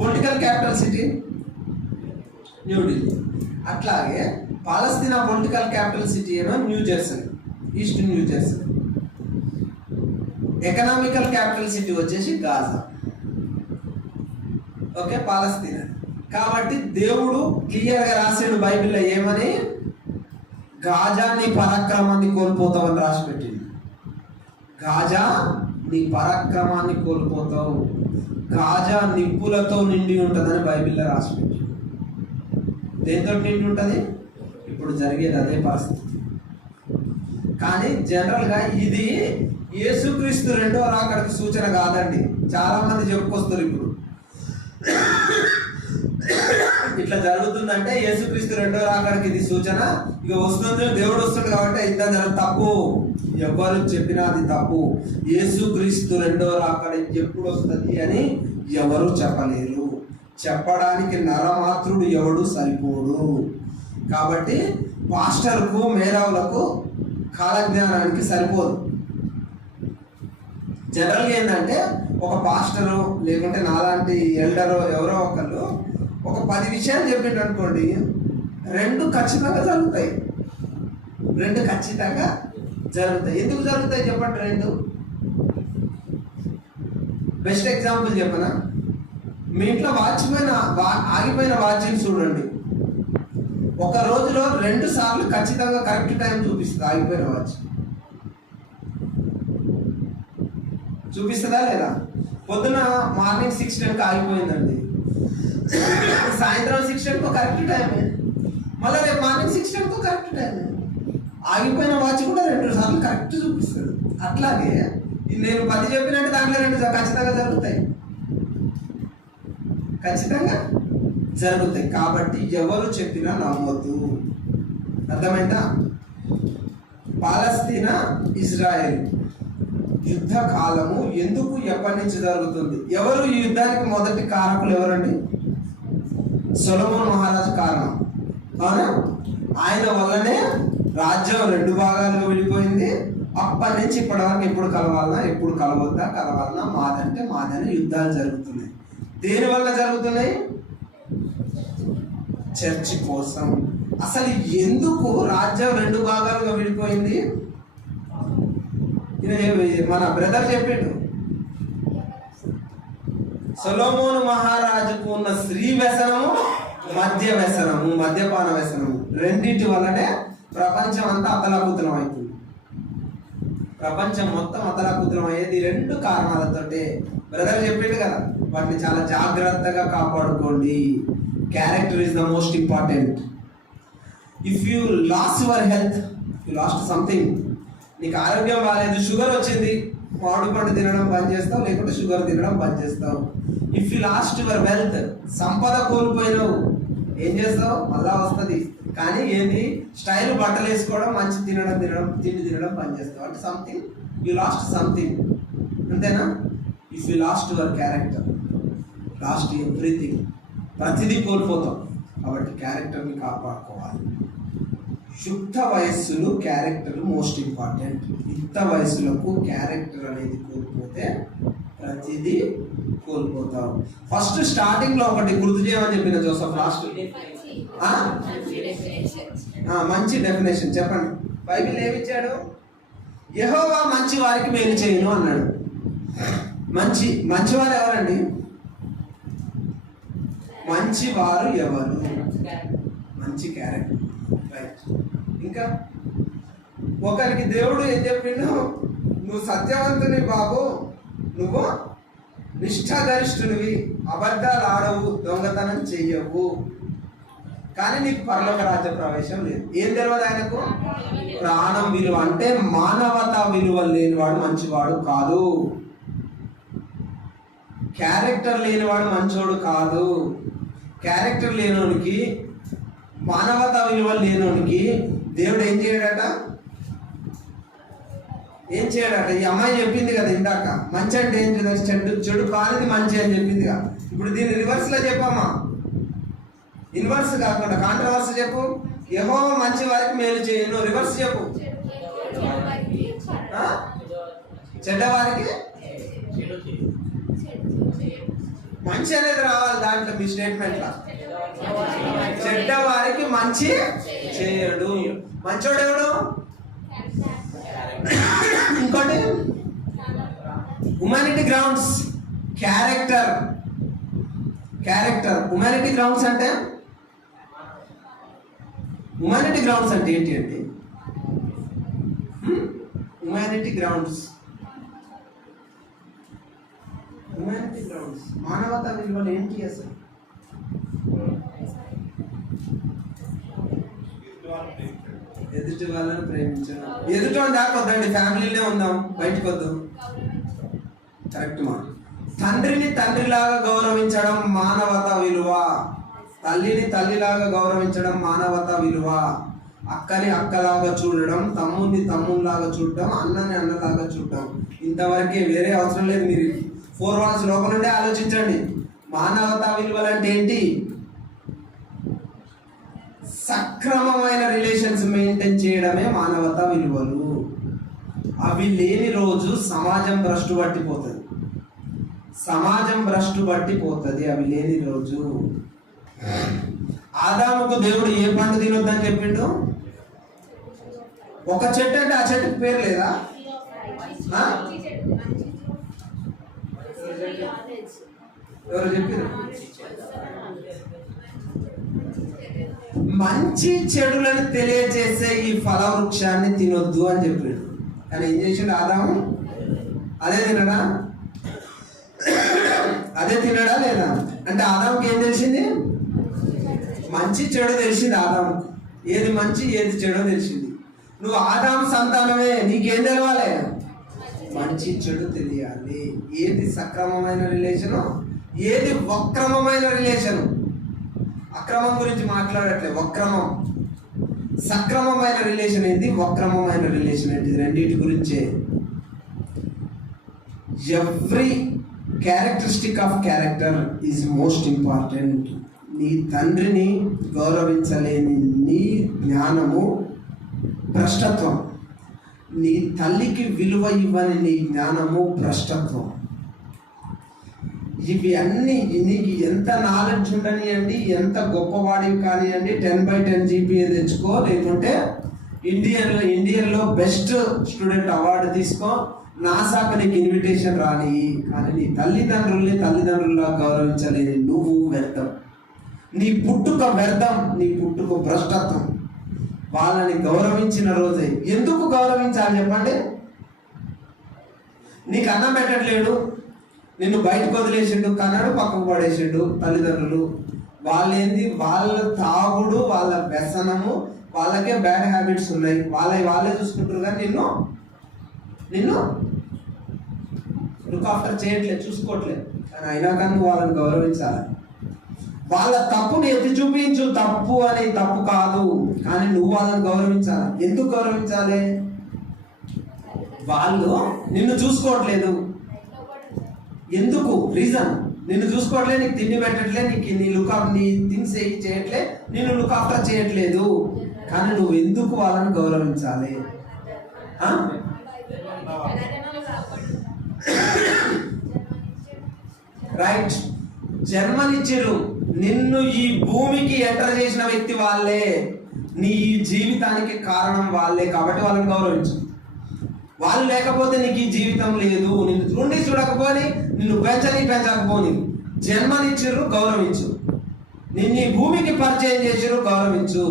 Political capital city New Delhi. అట్లాగే పాలస్తీనా పొలిటికల్ క్యాపిటల్ సిటీ ఏమో New Jersey, east New Jersey. Economical capital city వచ్చేసి గాజా. ఓకే, పాలస్తీనా. కాబట్టి దేవుడు క్లియర్గా రాసాడు బైబిల్లో ఏమని? గాజా నీ పరాక్రమాన్ని కోల్పోతావని రాసి పెట్టింది. గాజా నీ పరాక్రమాన్ని కోల్పోతావు, గాజా నిప్పులతో నిండి ఉంటుందని బైబిల్లో రాసి పెట్టింది. దేంతో నిండి ఉంటుంది? ఇప్పుడు జరిగేది అదే పరిస్థితి. కానీ జనరల్గా ఇది యేసుక్రీస్తు 2వ రాకడకి సూచన కాదండి. చాలా మంది చెప్పుకొస్తారు ఇప్పుడు ఇట్లా జరుగుతుందంటే యేసుక్రీస్తు 2వ రాకడకి ఇది సూచన. ఇక వస్తుంది, దేవుడు వస్తుంది కాబట్టి ఇంత తప్పు. ఎవరు చెప్పినా అది తప్పు. యేసుక్రీస్తు 2వ రాకడ ఎప్పుడు వస్తుంది అని ఎవరు చెప్పలేరు. చెప్పడానికి నరమాత్రుడు ఎవడు సరిపోడు. కాబట్టి పాస్టర్కు మేధావులకు కాలజ్ఞానానికి సరిపోదు. జనరల్గా ఏంటంటే ఒక పాస్టరు లేకుంటే నాలాంటి ఎల్డరో ఎవరో ఒకళ్ళు ఒక 10 విషయాలు చెప్పిండు అనుకోండి, 2 ఖచ్చితంగా జరుగుతాయి. 2 ఖచ్చితంగా జరుగుతాయి. ఎందుకు జరుగుతాయి చెప్పండి? 2 బెస్ట్ ఎగ్జాంపుల్ చెప్పనా? మీ ఇంట్లో ఆగిపోయిన వాచ్ని చూడండి. ఒక రోజులో 2 సార్లు ఖచ్చితంగా కరెక్ట్ టైం చూపిస్తుంది. ఆగిపోయిన వాచ్ చూపిస్తుందా లేదా? పొద్దున మార్నింగ్ 6:10 ఆగిపోయిందండి, సాయంత్రం 6:10 కరెక్ట్ టైమే, మళ్ళీ రేపు మార్నింగ్ 6:10 కరెక్ట్ టైమే. ఆగిపోయిన వాచ్ కూడా 2 సార్లు కరెక్ట్ చూపిస్తుంది. అట్లాగే నేను 10 చెప్పినట్టు దాంట్లో 2 ఖచ్చితంగా జరుగుతాయి, ఖచ్చితంగా జరుగుతాయి. కాబట్టి ఎవరు చెప్పినా నమ్మొద్దు. అర్థమైందా? పాలస్తీనా ఇజ్రాయెల్ యుద్ధ కాలము ఎందుకు ఎప్పటి నుంచి జరుగుతుంది? ఎవరు ఈ యుద్ధానికి మొదటి కారకులు ఎవరండి? సొలొమోన్ మహారాజు కారణం. అవునా? ఆయన వల్లనే రాజ్యం 2 భాగాలుగా విడిపోయింది. అప్పటి నుంచి ఇప్పటి వరకు ఎప్పుడు కలవాలన్నా, ఎప్పుడు కలవాలన్నా మాదంటే మాదని యుద్ధాలు జరుగుతున్నాయి. దేని వల్ల జరుగుతున్నాయి? చర్చి కోసం. అసలు ఎందుకు రాజ్యం 2 భాగాలుగా విడిపోయింది? మన బ్రదర్ చెప్పిండు. సొలొమోను మహారాజుకు ఉన్న స్త్రీ వ్యసనము, మద్యపాన వ్యసనము, రెండింటి వల్లనే ప్రపంచం అంతా అతలాకుతలం అవుతుంది. ప్రపంచం మొత్తం అతలాకుతలం అయ్యేది 2 కారణాలతోటే. బ్రదర్ చెప్పిండు కదా, వాటిని చాలా జాగ్రత్తగా కాపాడుకోండి. Character is the most important. If you lose your health, you lost something. నీకు ఆరోగ్యం బాగాలేదు, షుగర్ వచ్చింది, మామిడి పండు తినడం బంద్ చేస్తావు, లేకుంటే షుగర్ తినడం బంద్ చేస్తావు. If you lost your wealth, సంపద కోల్పోయినావు, ఏం చేస్తావు? మళ్ళా వస్తుంది. కానీ ఏంది? స్టైల్ బట్టలు వేసుకోవడం, మంచి తిండి తినడం బంద్ చేస్తావు. అంటే సంథింగ్, యూ లాస్ట్ సంథింగ్. అంతేనా? If you lost your character, lost everything. ప్రతిదీ కోల్పోతాం. కాబట్టి క్యారెక్టర్ని కాపాడుకోవాలి. యుక్త వయస్సులో క్యారెక్టర్ మోస్ట్ ఇంపార్టెంట్. యుక్త వయస్సులకు క్యారెక్టర్ అనేది కోల్పోతే ప్రతిదీ కోల్పోతాం. ఫస్ట్ స్టార్టింగ్లో ఒకటి గుర్తు చేయమని చెప్పిన జోసఫ్ లాస్ట్. మంచి డెఫినేషన్ చెప్పండి. బైబిల్ ఏమిచ్చాడు? యెహోవా మంచి వారికి మేలు చేయను అన్నాడు. మంచివారు ఎవరండి? మంచి వారు ఎవరు? మంచి క్యారెక్టర్. రైట్. ఇంకా ఒకరికి దేవుడు ఏం చెప్పిండు? నువ్వు సత్యవంతుని బాబు, నువ్వు నిష్ఠాగరిష్ఠునివి, అబద్ధాలు ఆడవు, దొంగతనం చెయ్యవు, కానీ నీకు పరలోక రాజ్య ప్రవేశం లేదు. ఏం తెలియదు ఆయనకు? ప్రాణం విలువ. అంటే మానవతా విలువ లేనివాడు మంచివాడు కాదు. క్యారెక్టర్ లేనివాడు మంచోడు కాదు. క్యారెక్టర్ లేనోనికి, మానవతా విలువ లేనోనికి దేవుడు ఏం చేయడట? ఏం చేయడట? ఈ అమ్మాయి చెప్పింది కదా ఇందాక, మంచి అంటే ఏం చేయదు, చెడు చెడు కానిది మంచి అని చెప్పింది కదా. ఇప్పుడు దీన్ని రివర్స్లో చెప్పమ్మా. ఇన్వర్స్ కాకుండా కాంట్రవర్స్ చెప్పు. యెహోవా మంచి వారికి మేలు చేయను. రివర్స్ చెప్పు. చెడ్డవారికి మంచి అనేది రావాలి దాంట్లో. మీ స్టేట్మెంట్లో చెడ్డవారికి మంచి చేయడు. మంచోడు ఎవడు? ఇంకోటి humanity grounds, character. Humanity grounds అంటే ఏంటి అండి? హ్యుమానిటీ గ్రౌండ్స్ మానవతా విలువలు ఏంటి అసలు? ఎదుటి వాళ్ళని ప్రేమించడం. ఎదుటి దాకొద్దండి, ఫ్యామిలీలో ఉందాం, బయటకు వద్దాం. కరెక్ట్ మా. తండ్రిని తండ్రిలాగా గౌరవించడం మానవతా విలువ. తల్లిని తల్లిలాగా గౌరవించడం మానవతా విలువ. అక్కని అక్కలాగా చూడడం, తమ్ముడిని తమ్ముడిలాగా చూడడం, అన్నని అన్నలాగా చూడడం. ఇంతవరకే, వేరే అవసరం లేదు. మీరు 4 walls లోపల నుండే ఆలోచించండి. మానవతా విలువలు అంటే ఏంటి? సక్రమమైన రిలేషన్స్ మెయింటైన్ చేయడమే మానవతా విలువలు. అవి లేని రోజు సమాజం భ్రష్టు పట్టిపోతుంది. అవి లేని రోజు. ఆదాముకు దేవుడు ఏ పండు తినొద్దని చెప్పిండు? ఒక చెట్టు అంటే ఆ చెట్టుకు పేరు లేదా? ఎవరు చెప్పారు? మంచి చెడులను తెలియజేసే ఈ ఫల వృక్షాన్ని తినొద్దు అని చెప్పాడు. కానీ ఏం చేసిండు ఆదాము? అదే తినడా లేదా? అంటే ఆదాముకి ఏం తెలిసింది? మంచి చెడు తెలిసింది ఆదాము. ఏది మంచి ఏది చెడో తెలిసింది. నువ్వు ఆదాము సంతానమే, నీకేం తెలవాలి? మంచి చెడు తెలియాలి. ఏది సక్రమమైన రిలేషను, ఏది వక్రమమైన రిలేషను. అక్రమం గురించి మాట్లాడట్లే, వక్రమం. సక్రమమైన రిలేషన్ ఏంటి, వక్రమమైన రిలేషన్ ఏంటి, రెండింటి గురించే. Every characteristic of character is most important. నీ తండ్రిని గౌరవించలేని నీ జ్ఞానము భ్రష్టత్వం. నీ తల్లికి విలువ ఇవ్వని నీ జ్ఞానము భ్రష్టత్వం. ఇవి అన్నీ నీకు ఎంత నాలెడ్జ్ ఉండనియండి, ఎంత గొప్పవాడివి కానివ్వండి, 10/10 GPA తెచ్చుకో, లేకుంటే ఇండియన్లో బెస్ట్ స్టూడెంట్ అవార్డు తీసుకో, నాసాకు నీకు ఇన్విటేషన్ రాని, కానీ నీ తల్లిదండ్రుల్లా గౌరవించలేని నువ్వు వ్యర్థం. నీ పుట్టుక వ్యర్థం, నీ పుట్టుక భ్రష్టత్వం. వాళ్ళని గౌరవించిన రోజే. ఎందుకు గౌరవించాలి చెప్పండి? నీకు అన్నం పెట్టట్లేడు, నిన్ను బయటకు వదిలేసిండు, కన్నాడు, పక్కకు పడేసిండు తల్లిదండ్రులు. వాళ్ళేంది, వాళ్ళ తాగుడు, వాళ్ళ వ్యసనము, వాళ్ళకే బ్యాడ్ హ్యాబిట్స్ ఉన్నాయి, వాళ్ళే చూసుకుంటారు. కానీ నిన్ను లుక్ ఆఫ్టర్ చేయట్లేదు, చూసుకోవట్లేదు. కానీ అయినా కానీ నువ్వు వాళ్ళని గౌరవించాలి. వాళ్ళ తప్పుని ఎత్తి చూపించు, తప్పు అని, తప్పు కాదు, కానీ నువ్వు వాళ్ళని గౌరవించాలి. ఎందుకు గౌరవించాలి? వాళ్ళు నిన్ను చూసుకోవట్లేదు. ఎందుకు? రీజన్, నిన్ను చూసుకోవట్లేదు, నీకు తిండి పెట్టట్లే, నీ థింగ్స్ ఏవి చేయట్లే, నిన్ను లుక్ ఆఫ్టర్ చేయట్లేదు. కానీ నువ్వు ఎందుకు వాళ్ళని గౌరవించాలి? రైట్. జన్మనిచ్చిరు, నిన్ను ఈ భూమికి ఎంటర్ చేసిన వ్యక్తి వాళ్ళే, నీ జీవితానికి కారణం వాళ్ళే, కాబట్టి వాళ్ళని గౌరవించు. వాళ్ళు లేకపోతే నీకు ఈ జీవితం లేదు. నిన్ను చూడకపోని, నిన్ను పెంచకపోని, జన్మనిచ్చిర్రు, గౌరవించు. నిన్ను ఈ భూమికి పరిచయం చేసిరు, గౌరవించు.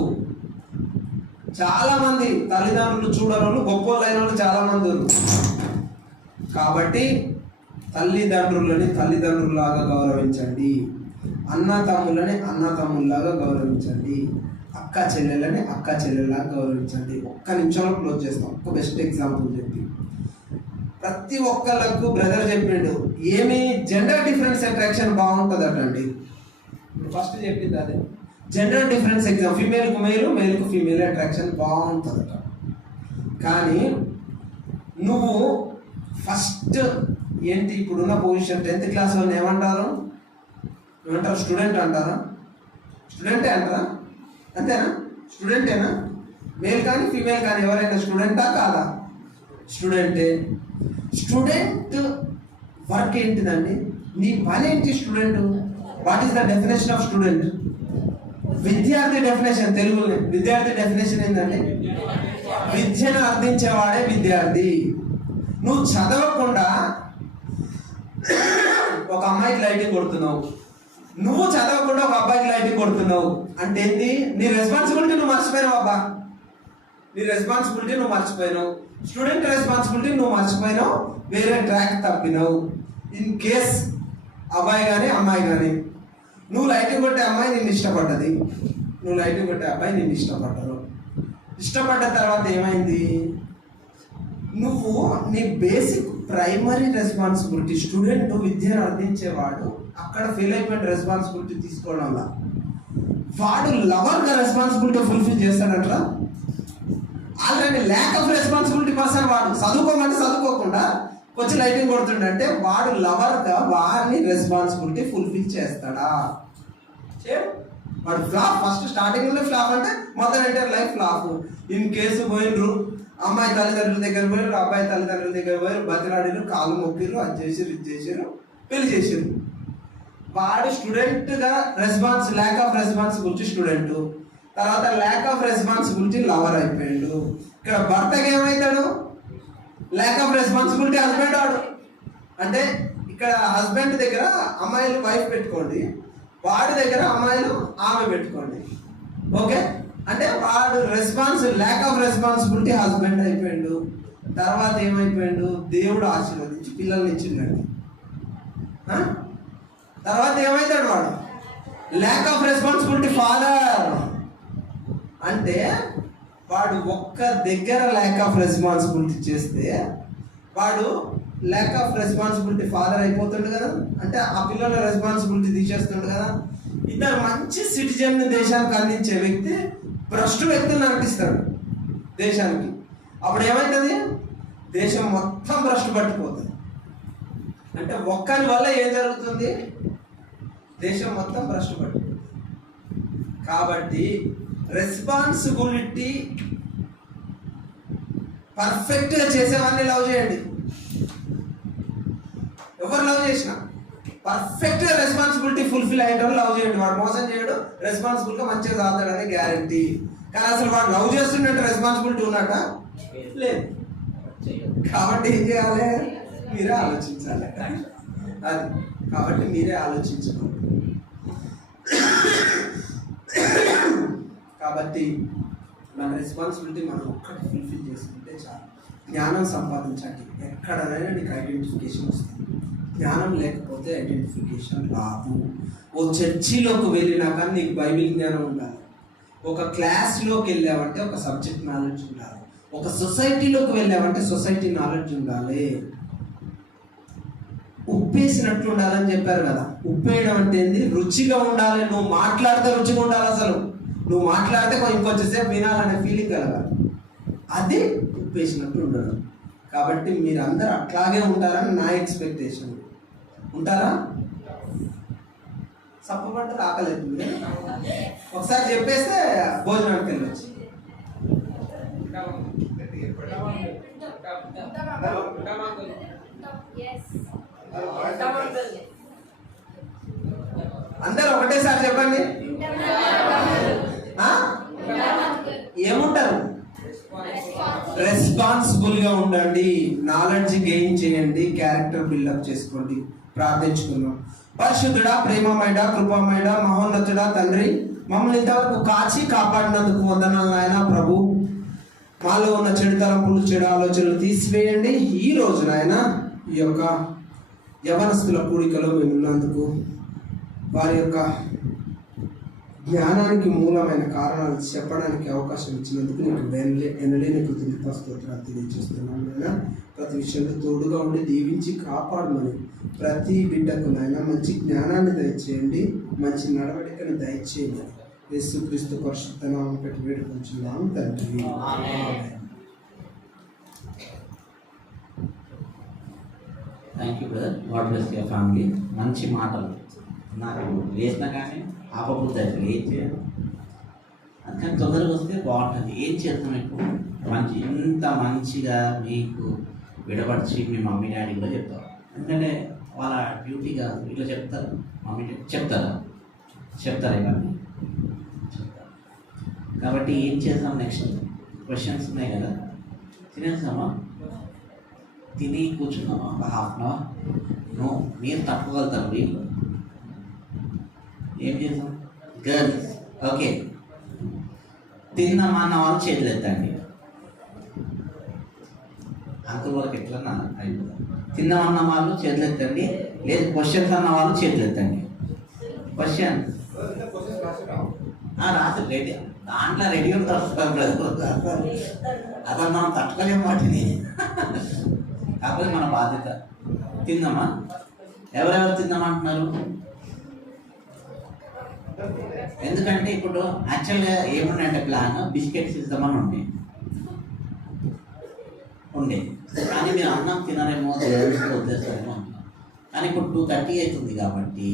చాలా మంది తల్లిదండ్రులు చూడరు, గొప్పలైన వాళ్ళు చాలా మంది ఉన్నారు. కాబట్టి తల్లిదండ్రులని తల్లిదండ్రులాగా గౌరవించండి, అన్న తమ్ముళ్ళని అన్న తమ్ముళ్ళలాగా గౌరవించండి, అక్క చెల్లెలని అక్క చెల్లెలాగా గౌరవించండి. ఒక్క నిమిషంలో క్లోజ్ చేస్తాం. ఒక బెస్ట్ ఎగ్జాంపుల్ చెప్పి, ప్రతి ఒక్కళ్ళకు బ్రదర్ చెప్పిండు ఏమి జెండర్ డిఫరెన్స్ అట్రాక్షన్ బాగుంటుందట అండి. ఇప్పుడు ఫస్ట్ చెప్పింది అదే, జెండర్ డిఫరెన్స్ ఎగ్జామ్, ఫీమేల్కు మేలు, మేల్కు ఫీమేల్ అట్రాక్షన్ బాగుంటుందట. కానీ నువ్వు ఫస్ట్ ఏంటి, ఇప్పుడున్న పొజిషన్ 10th క్లాస్ వాళ్ళని ఏమంటారు? స్టూడెంట్ అంటారా? స్టూడెంటే అంటారా? అంతేనా? స్టూడెంటేనా? మేల్ కానీ ఫీమేల్ కానీ ఎవరైనా స్టూడెంటా కాదా? స్టూడెంటే. స్టూడెంట్ వర్క్ ఏంటిదండి? నీ పని ఏంటి? Student. What is the definition of student? విద్యార్థి డెఫినేషన్, తెలుగులో విద్యార్థి డెఫినేషన్ ఏంటండి? విద్యను అర్థించేవాడే విద్యార్థి. నువ్వు చదవకుండా ఒక అమ్మాయికి లైటింగ్ కొడుతున్నావు, నువ్వు చదవకుండా ఒక అబ్బాయికి లైటింగ్ కొడుతున్నావు అంటే ఏంది? నీ రెస్పాన్సిబిలిటీ నువ్వు మర్చిపోయినావు అబ్బా, నీ రెస్పాన్సిబిలిటీ నువ్వు మర్చిపోయినావు, స్టూడెంట్ రెస్పాన్సిబిలిటీ నువ్వు మర్చిపోయినావు, వేరే ట్రాక్ తప్పినావు. ఇన్ కేస్ అబ్బాయి కానీ అమ్మాయి కానీ, నువ్వు లైటింగ్ కొట్టే అమ్మాయి నిన్ను ఇష్టపడ్డది, నువ్వు లైటింగ్ కొట్టే అబ్బాయి నిన్ను ఇష్టపడ్డరు. ఇష్టపడ్డ తర్వాత ఏమైంది? నువ్వు నీ బేసిక్ ప్రైమరీ రెస్పాన్సిబిలిటీ, స్టూడెంట్ విద్యను అందించేవాడు అక్కడ ఫెయిల్ అయిపోయిన రెస్పాన్సిబిలిటీ తీసుకోవడం వల్ల వాడు లవర్గా రెస్పాన్సిబిలిటీ ఫుల్ఫిల్ చేస్తాడట. Already lack of responsibility person వాడు, చదువుకోమంటే చదువుకోకుండా వచ్చి లైటింగ్ కొడుతుండంటే వాడు లవర్గా వారిని రెస్పాన్సిబిలిటీ ఫుల్ఫిల్ చేస్తాడా? వాడు ఫ్లాప్. ఫస్ట్ స్టార్టింగ్లో ఫ్లాప్ అంటే మొత్తం entire life flop. In case పోయినరు, అమ్మాయి తల్లిదండ్రుల దగ్గర పోయారు, అబ్బాయి తల్లిదండ్రుల దగ్గర పోయారు, బతిలాడిరు, కాళ్ళు మొక్కిరు, అది చేసారు, ఇది చేసారు, పెళ్లి చేసారు. వాడు స్టూడెంట్గా ల్యాక్ ఆఫ్ రెస్పాన్సిబిలిటీ స్టూడెంట్, తర్వాత ల్యాక్ ఆఫ్ రెస్పాన్సిబిలిటీ లవర్ అయిపోయాడు. ఇక్కడ భర్తగా ఏమవుతాడు? ల్యాక్ ఆఫ్ రెస్పాన్సిబిలిటీ హస్బెండ్ వాడు. అంటే ఇక్కడ హస్బెండ్ దగ్గర అమ్మాయిలు వైఫ్ పెట్టుకోండి, వాడి దగ్గర అమ్మాయిలు ఆమె పెట్టుకోండి. ఓకే, అంటే వాడు ల్యాక్ ఆఫ్ రెస్పాన్సిబిలిటీ హస్బెండ్ అయిపోయాడు. తర్వాత ఏమైపోయాడు? దేవుడు ఆశీర్వదించి పిల్లల్ని ఇచ్చిండండి. తర్వాత ఏమవుతాడు? వాడు ల్యాక్ ఆఫ్ రెస్పాన్సిబిలిటీ ఫాదర్. అంటే వాడు ఒక్క దగ్గర ల్యాక్ ఆఫ్ రెస్పాన్సిబిలిటీ చేస్తే వాడు ల్యాక్ ఆఫ్ రెస్పాన్సిబిలిటీ ఫాదర్ అయిపోతుండు కదా, అంటే ఆ పిల్లల రెస్పాన్సిబిలిటీ తీసేస్తుండు కదా. ఇద్దరు మంచి సిటిజన్ దేశానికి అందించే వ్యక్తి భ్రష్టు వ్యక్తిని నటిస్తాడు దేశానికి. అప్పుడు ఏమవుతుంది? దేశం మొత్తం భ్రష్టు పట్టిపోతుంది. అంటే ఒక్కరి వల్ల ఏం జరుగుతుంది? దేశం మొత్తం భ్రష్టు పట్టిపోతుంది. కాబట్టి రెస్పాన్సిబిలిటీ పర్ఫెక్ట్గా చేసేవాడిని లవ్ చేయండి. ఎవరు లవ్ చేసినా పర్ఫెక్ట్గా రెస్పాన్సిబిలిటీ ఫుల్ఫిల్ అయ్యేటప్పుడు లవ్ చేయండి. వాడు మోసం చేయడు, రెస్పాన్సిబుల్గా మంచిగా చదువుతాడనే గ్యారంటీ. కానీ అసలు వాడు లవ్ చేస్తున్నట్టు రెస్పాన్సిబిలిటీ ఉన్నట్ట లేదు. కాబట్టి ఏం చేయాలి? మీరే ఆలోచించాలి. అది కాబట్టి మీరే ఆలోచించుకోండి. కాబట్టి మన రెస్పాన్సిబిలిటీ మనం ఒక్కటి ఫుల్ఫిల్ చేసుకుంటే చాలు. జ్ఞానం సంపాదించండి, ఎక్కడైనా నీకు ఐడెంటిఫికేషన్ వస్తుంది. జ్ఞానం లేకపోతే ఐడెంటిఫికేషన్ రాదు. ఓ చర్చిలోకి వెళ్ళినాక నీకు బైబిల్ జ్ఞానం ఉండాలి, ఒక క్లాస్లోకి వెళ్ళావంటే ఒక సబ్జెక్ట్ నాలెడ్జ్ ఉండాలి, ఒక సొసైటీలోకి వెళ్ళావంటే సొసైటీ నాలెడ్జ్ ఉండాలి. ఉప్పేసినట్టు ఉండాలని చెప్పారు కదా. ఉప్పేయడం అంటే ఏంది? రుచిగా ఉండాలి. నువ్వు మాట్లాడితే రుచిగా ఉండాలి. అసలు నువ్వు మాట్లాడితే ఇంకొంచెంసేపు వినాలనే ఫీలింగ్ కలగాలి. అది ఉప్పేసినట్టు ఉండడం. కాబట్టి మీరందరూ అట్లాగే ఉంటారని నా ఎక్స్పెక్టేషన్. ఉంటారా? సప్పబట్ట ఆకలేదు. ఒకసారి చెప్పేస్తే భోజనానికి వెళ్ళొచ్చు. అందరూ ఒకటేసారి చెప్పండి. ఏముంటారు? రెస్పాన్సిబుల్గా ఉండండి, నాలెడ్జ్ గెయిన్ చేయండి, క్యారెక్టర్ బిల్డప్ చేసుకోండి. ప్రార్థించుకున్నాం. పరిశుద్ధుడా, ప్రేమమయుడా, కృపామయుడా, మహోన్నతుడా తండ్రి, మమ్మల్ని ఇంతవరకు కాచి కాపాడినందుకు వందనాలు నాయన ప్రభు. మాలో ఉన్న చెడు తలంపులు, చెడు ఆలోచనలు తీసివేయండి. ఈ రోజు నాయన ఈ యొక్క యవనస్తుల కూడికలో మేము ఉన్నందుకు, వారి యొక్క జ్ఞానానికి మూలమైన కారణాలు చెప్పడానికి అవకాశం ఇచ్చినందుకు నీకు ఎనలేని కృతజ్ఞతాస్తుతులు తెలియజేస్తున్నాను నాయన. ప్రతి విషయంలో తోడుగా ఉండి దీవించి కాపాడమని ప్రతి బిడ్డకు నాయన మంచి జ్ఞానాన్ని దయచేయండి, మంచి నడవడికను దయచేయండి. యేసుక్రీస్తు పరిశుద్ధ నామమున పెట్టి వేడుకొంచున్నాము తండ్రి. Thank you brother. God bless your family. మంచి మాటలు నాకు లేచినా కానీ ఆపబుద్ధి అయితే ఏం చేయాలి, అందుకని తొందరగా వస్తే బాగుంటుంది. ఏం చేస్తాం ఇప్పుడు మంచి ఇంత మంచిగా మీకు విడపరిచి మీ మమ్మీ డాడీ కూడా చెప్తారు, ఎందుకంటే వాళ్ళ డ్యూటీగా ఇట్లా చెప్తారు. మమ్మీ చెప్తారా ఇవన్నీ చెప్తారు. కాబట్టి ఏం చేస్తాం, నెక్స్ట్ క్వశ్చన్స్ ఉన్నాయి కదా, తినేస్తామా, తిని కూర్చున్నామా ఒక హాఫ్ అన్ అవర్. నో, మీరు తప్పగలుగుతారు. వీళ్ళు ఏం చేస్తాం, గర్ల్స్ ఓకే, తిందామా అన్న వాళ్ళు చేతులు ఎత్తండి. అంకుల్ వాళ్ళకి ఎట్లన్నా అయిపోతాం. తిందామన్న వాళ్ళు చేతులు ఎత్తండి, లేదు క్వశ్చన్స్ అన్న వాళ్ళు చేతులు ఎత్తండి. క్వశ్చన్ రాత్రి రెడీ, దాంట్లో రెడీ ఉంటారు. అతను మనం తట్టుకోలేము వాటిని. కాకపోతే మన బాధ్యత. తిందామా, ఎవరెవరు తిందామంటున్నారు? ఎందుకంటే ఇప్పుడు యాక్చువల్గా ఏమున్నాయంటే ప్లాన్ బిస్కెట్స్ ఇద్దామని ఉండే, కానీ మీరు అన్నం తినరేమో ఉద్దేశమేమో అంటున్నాం. కానీ ఇప్పుడు 2:30 అవుతుంది కాబట్టి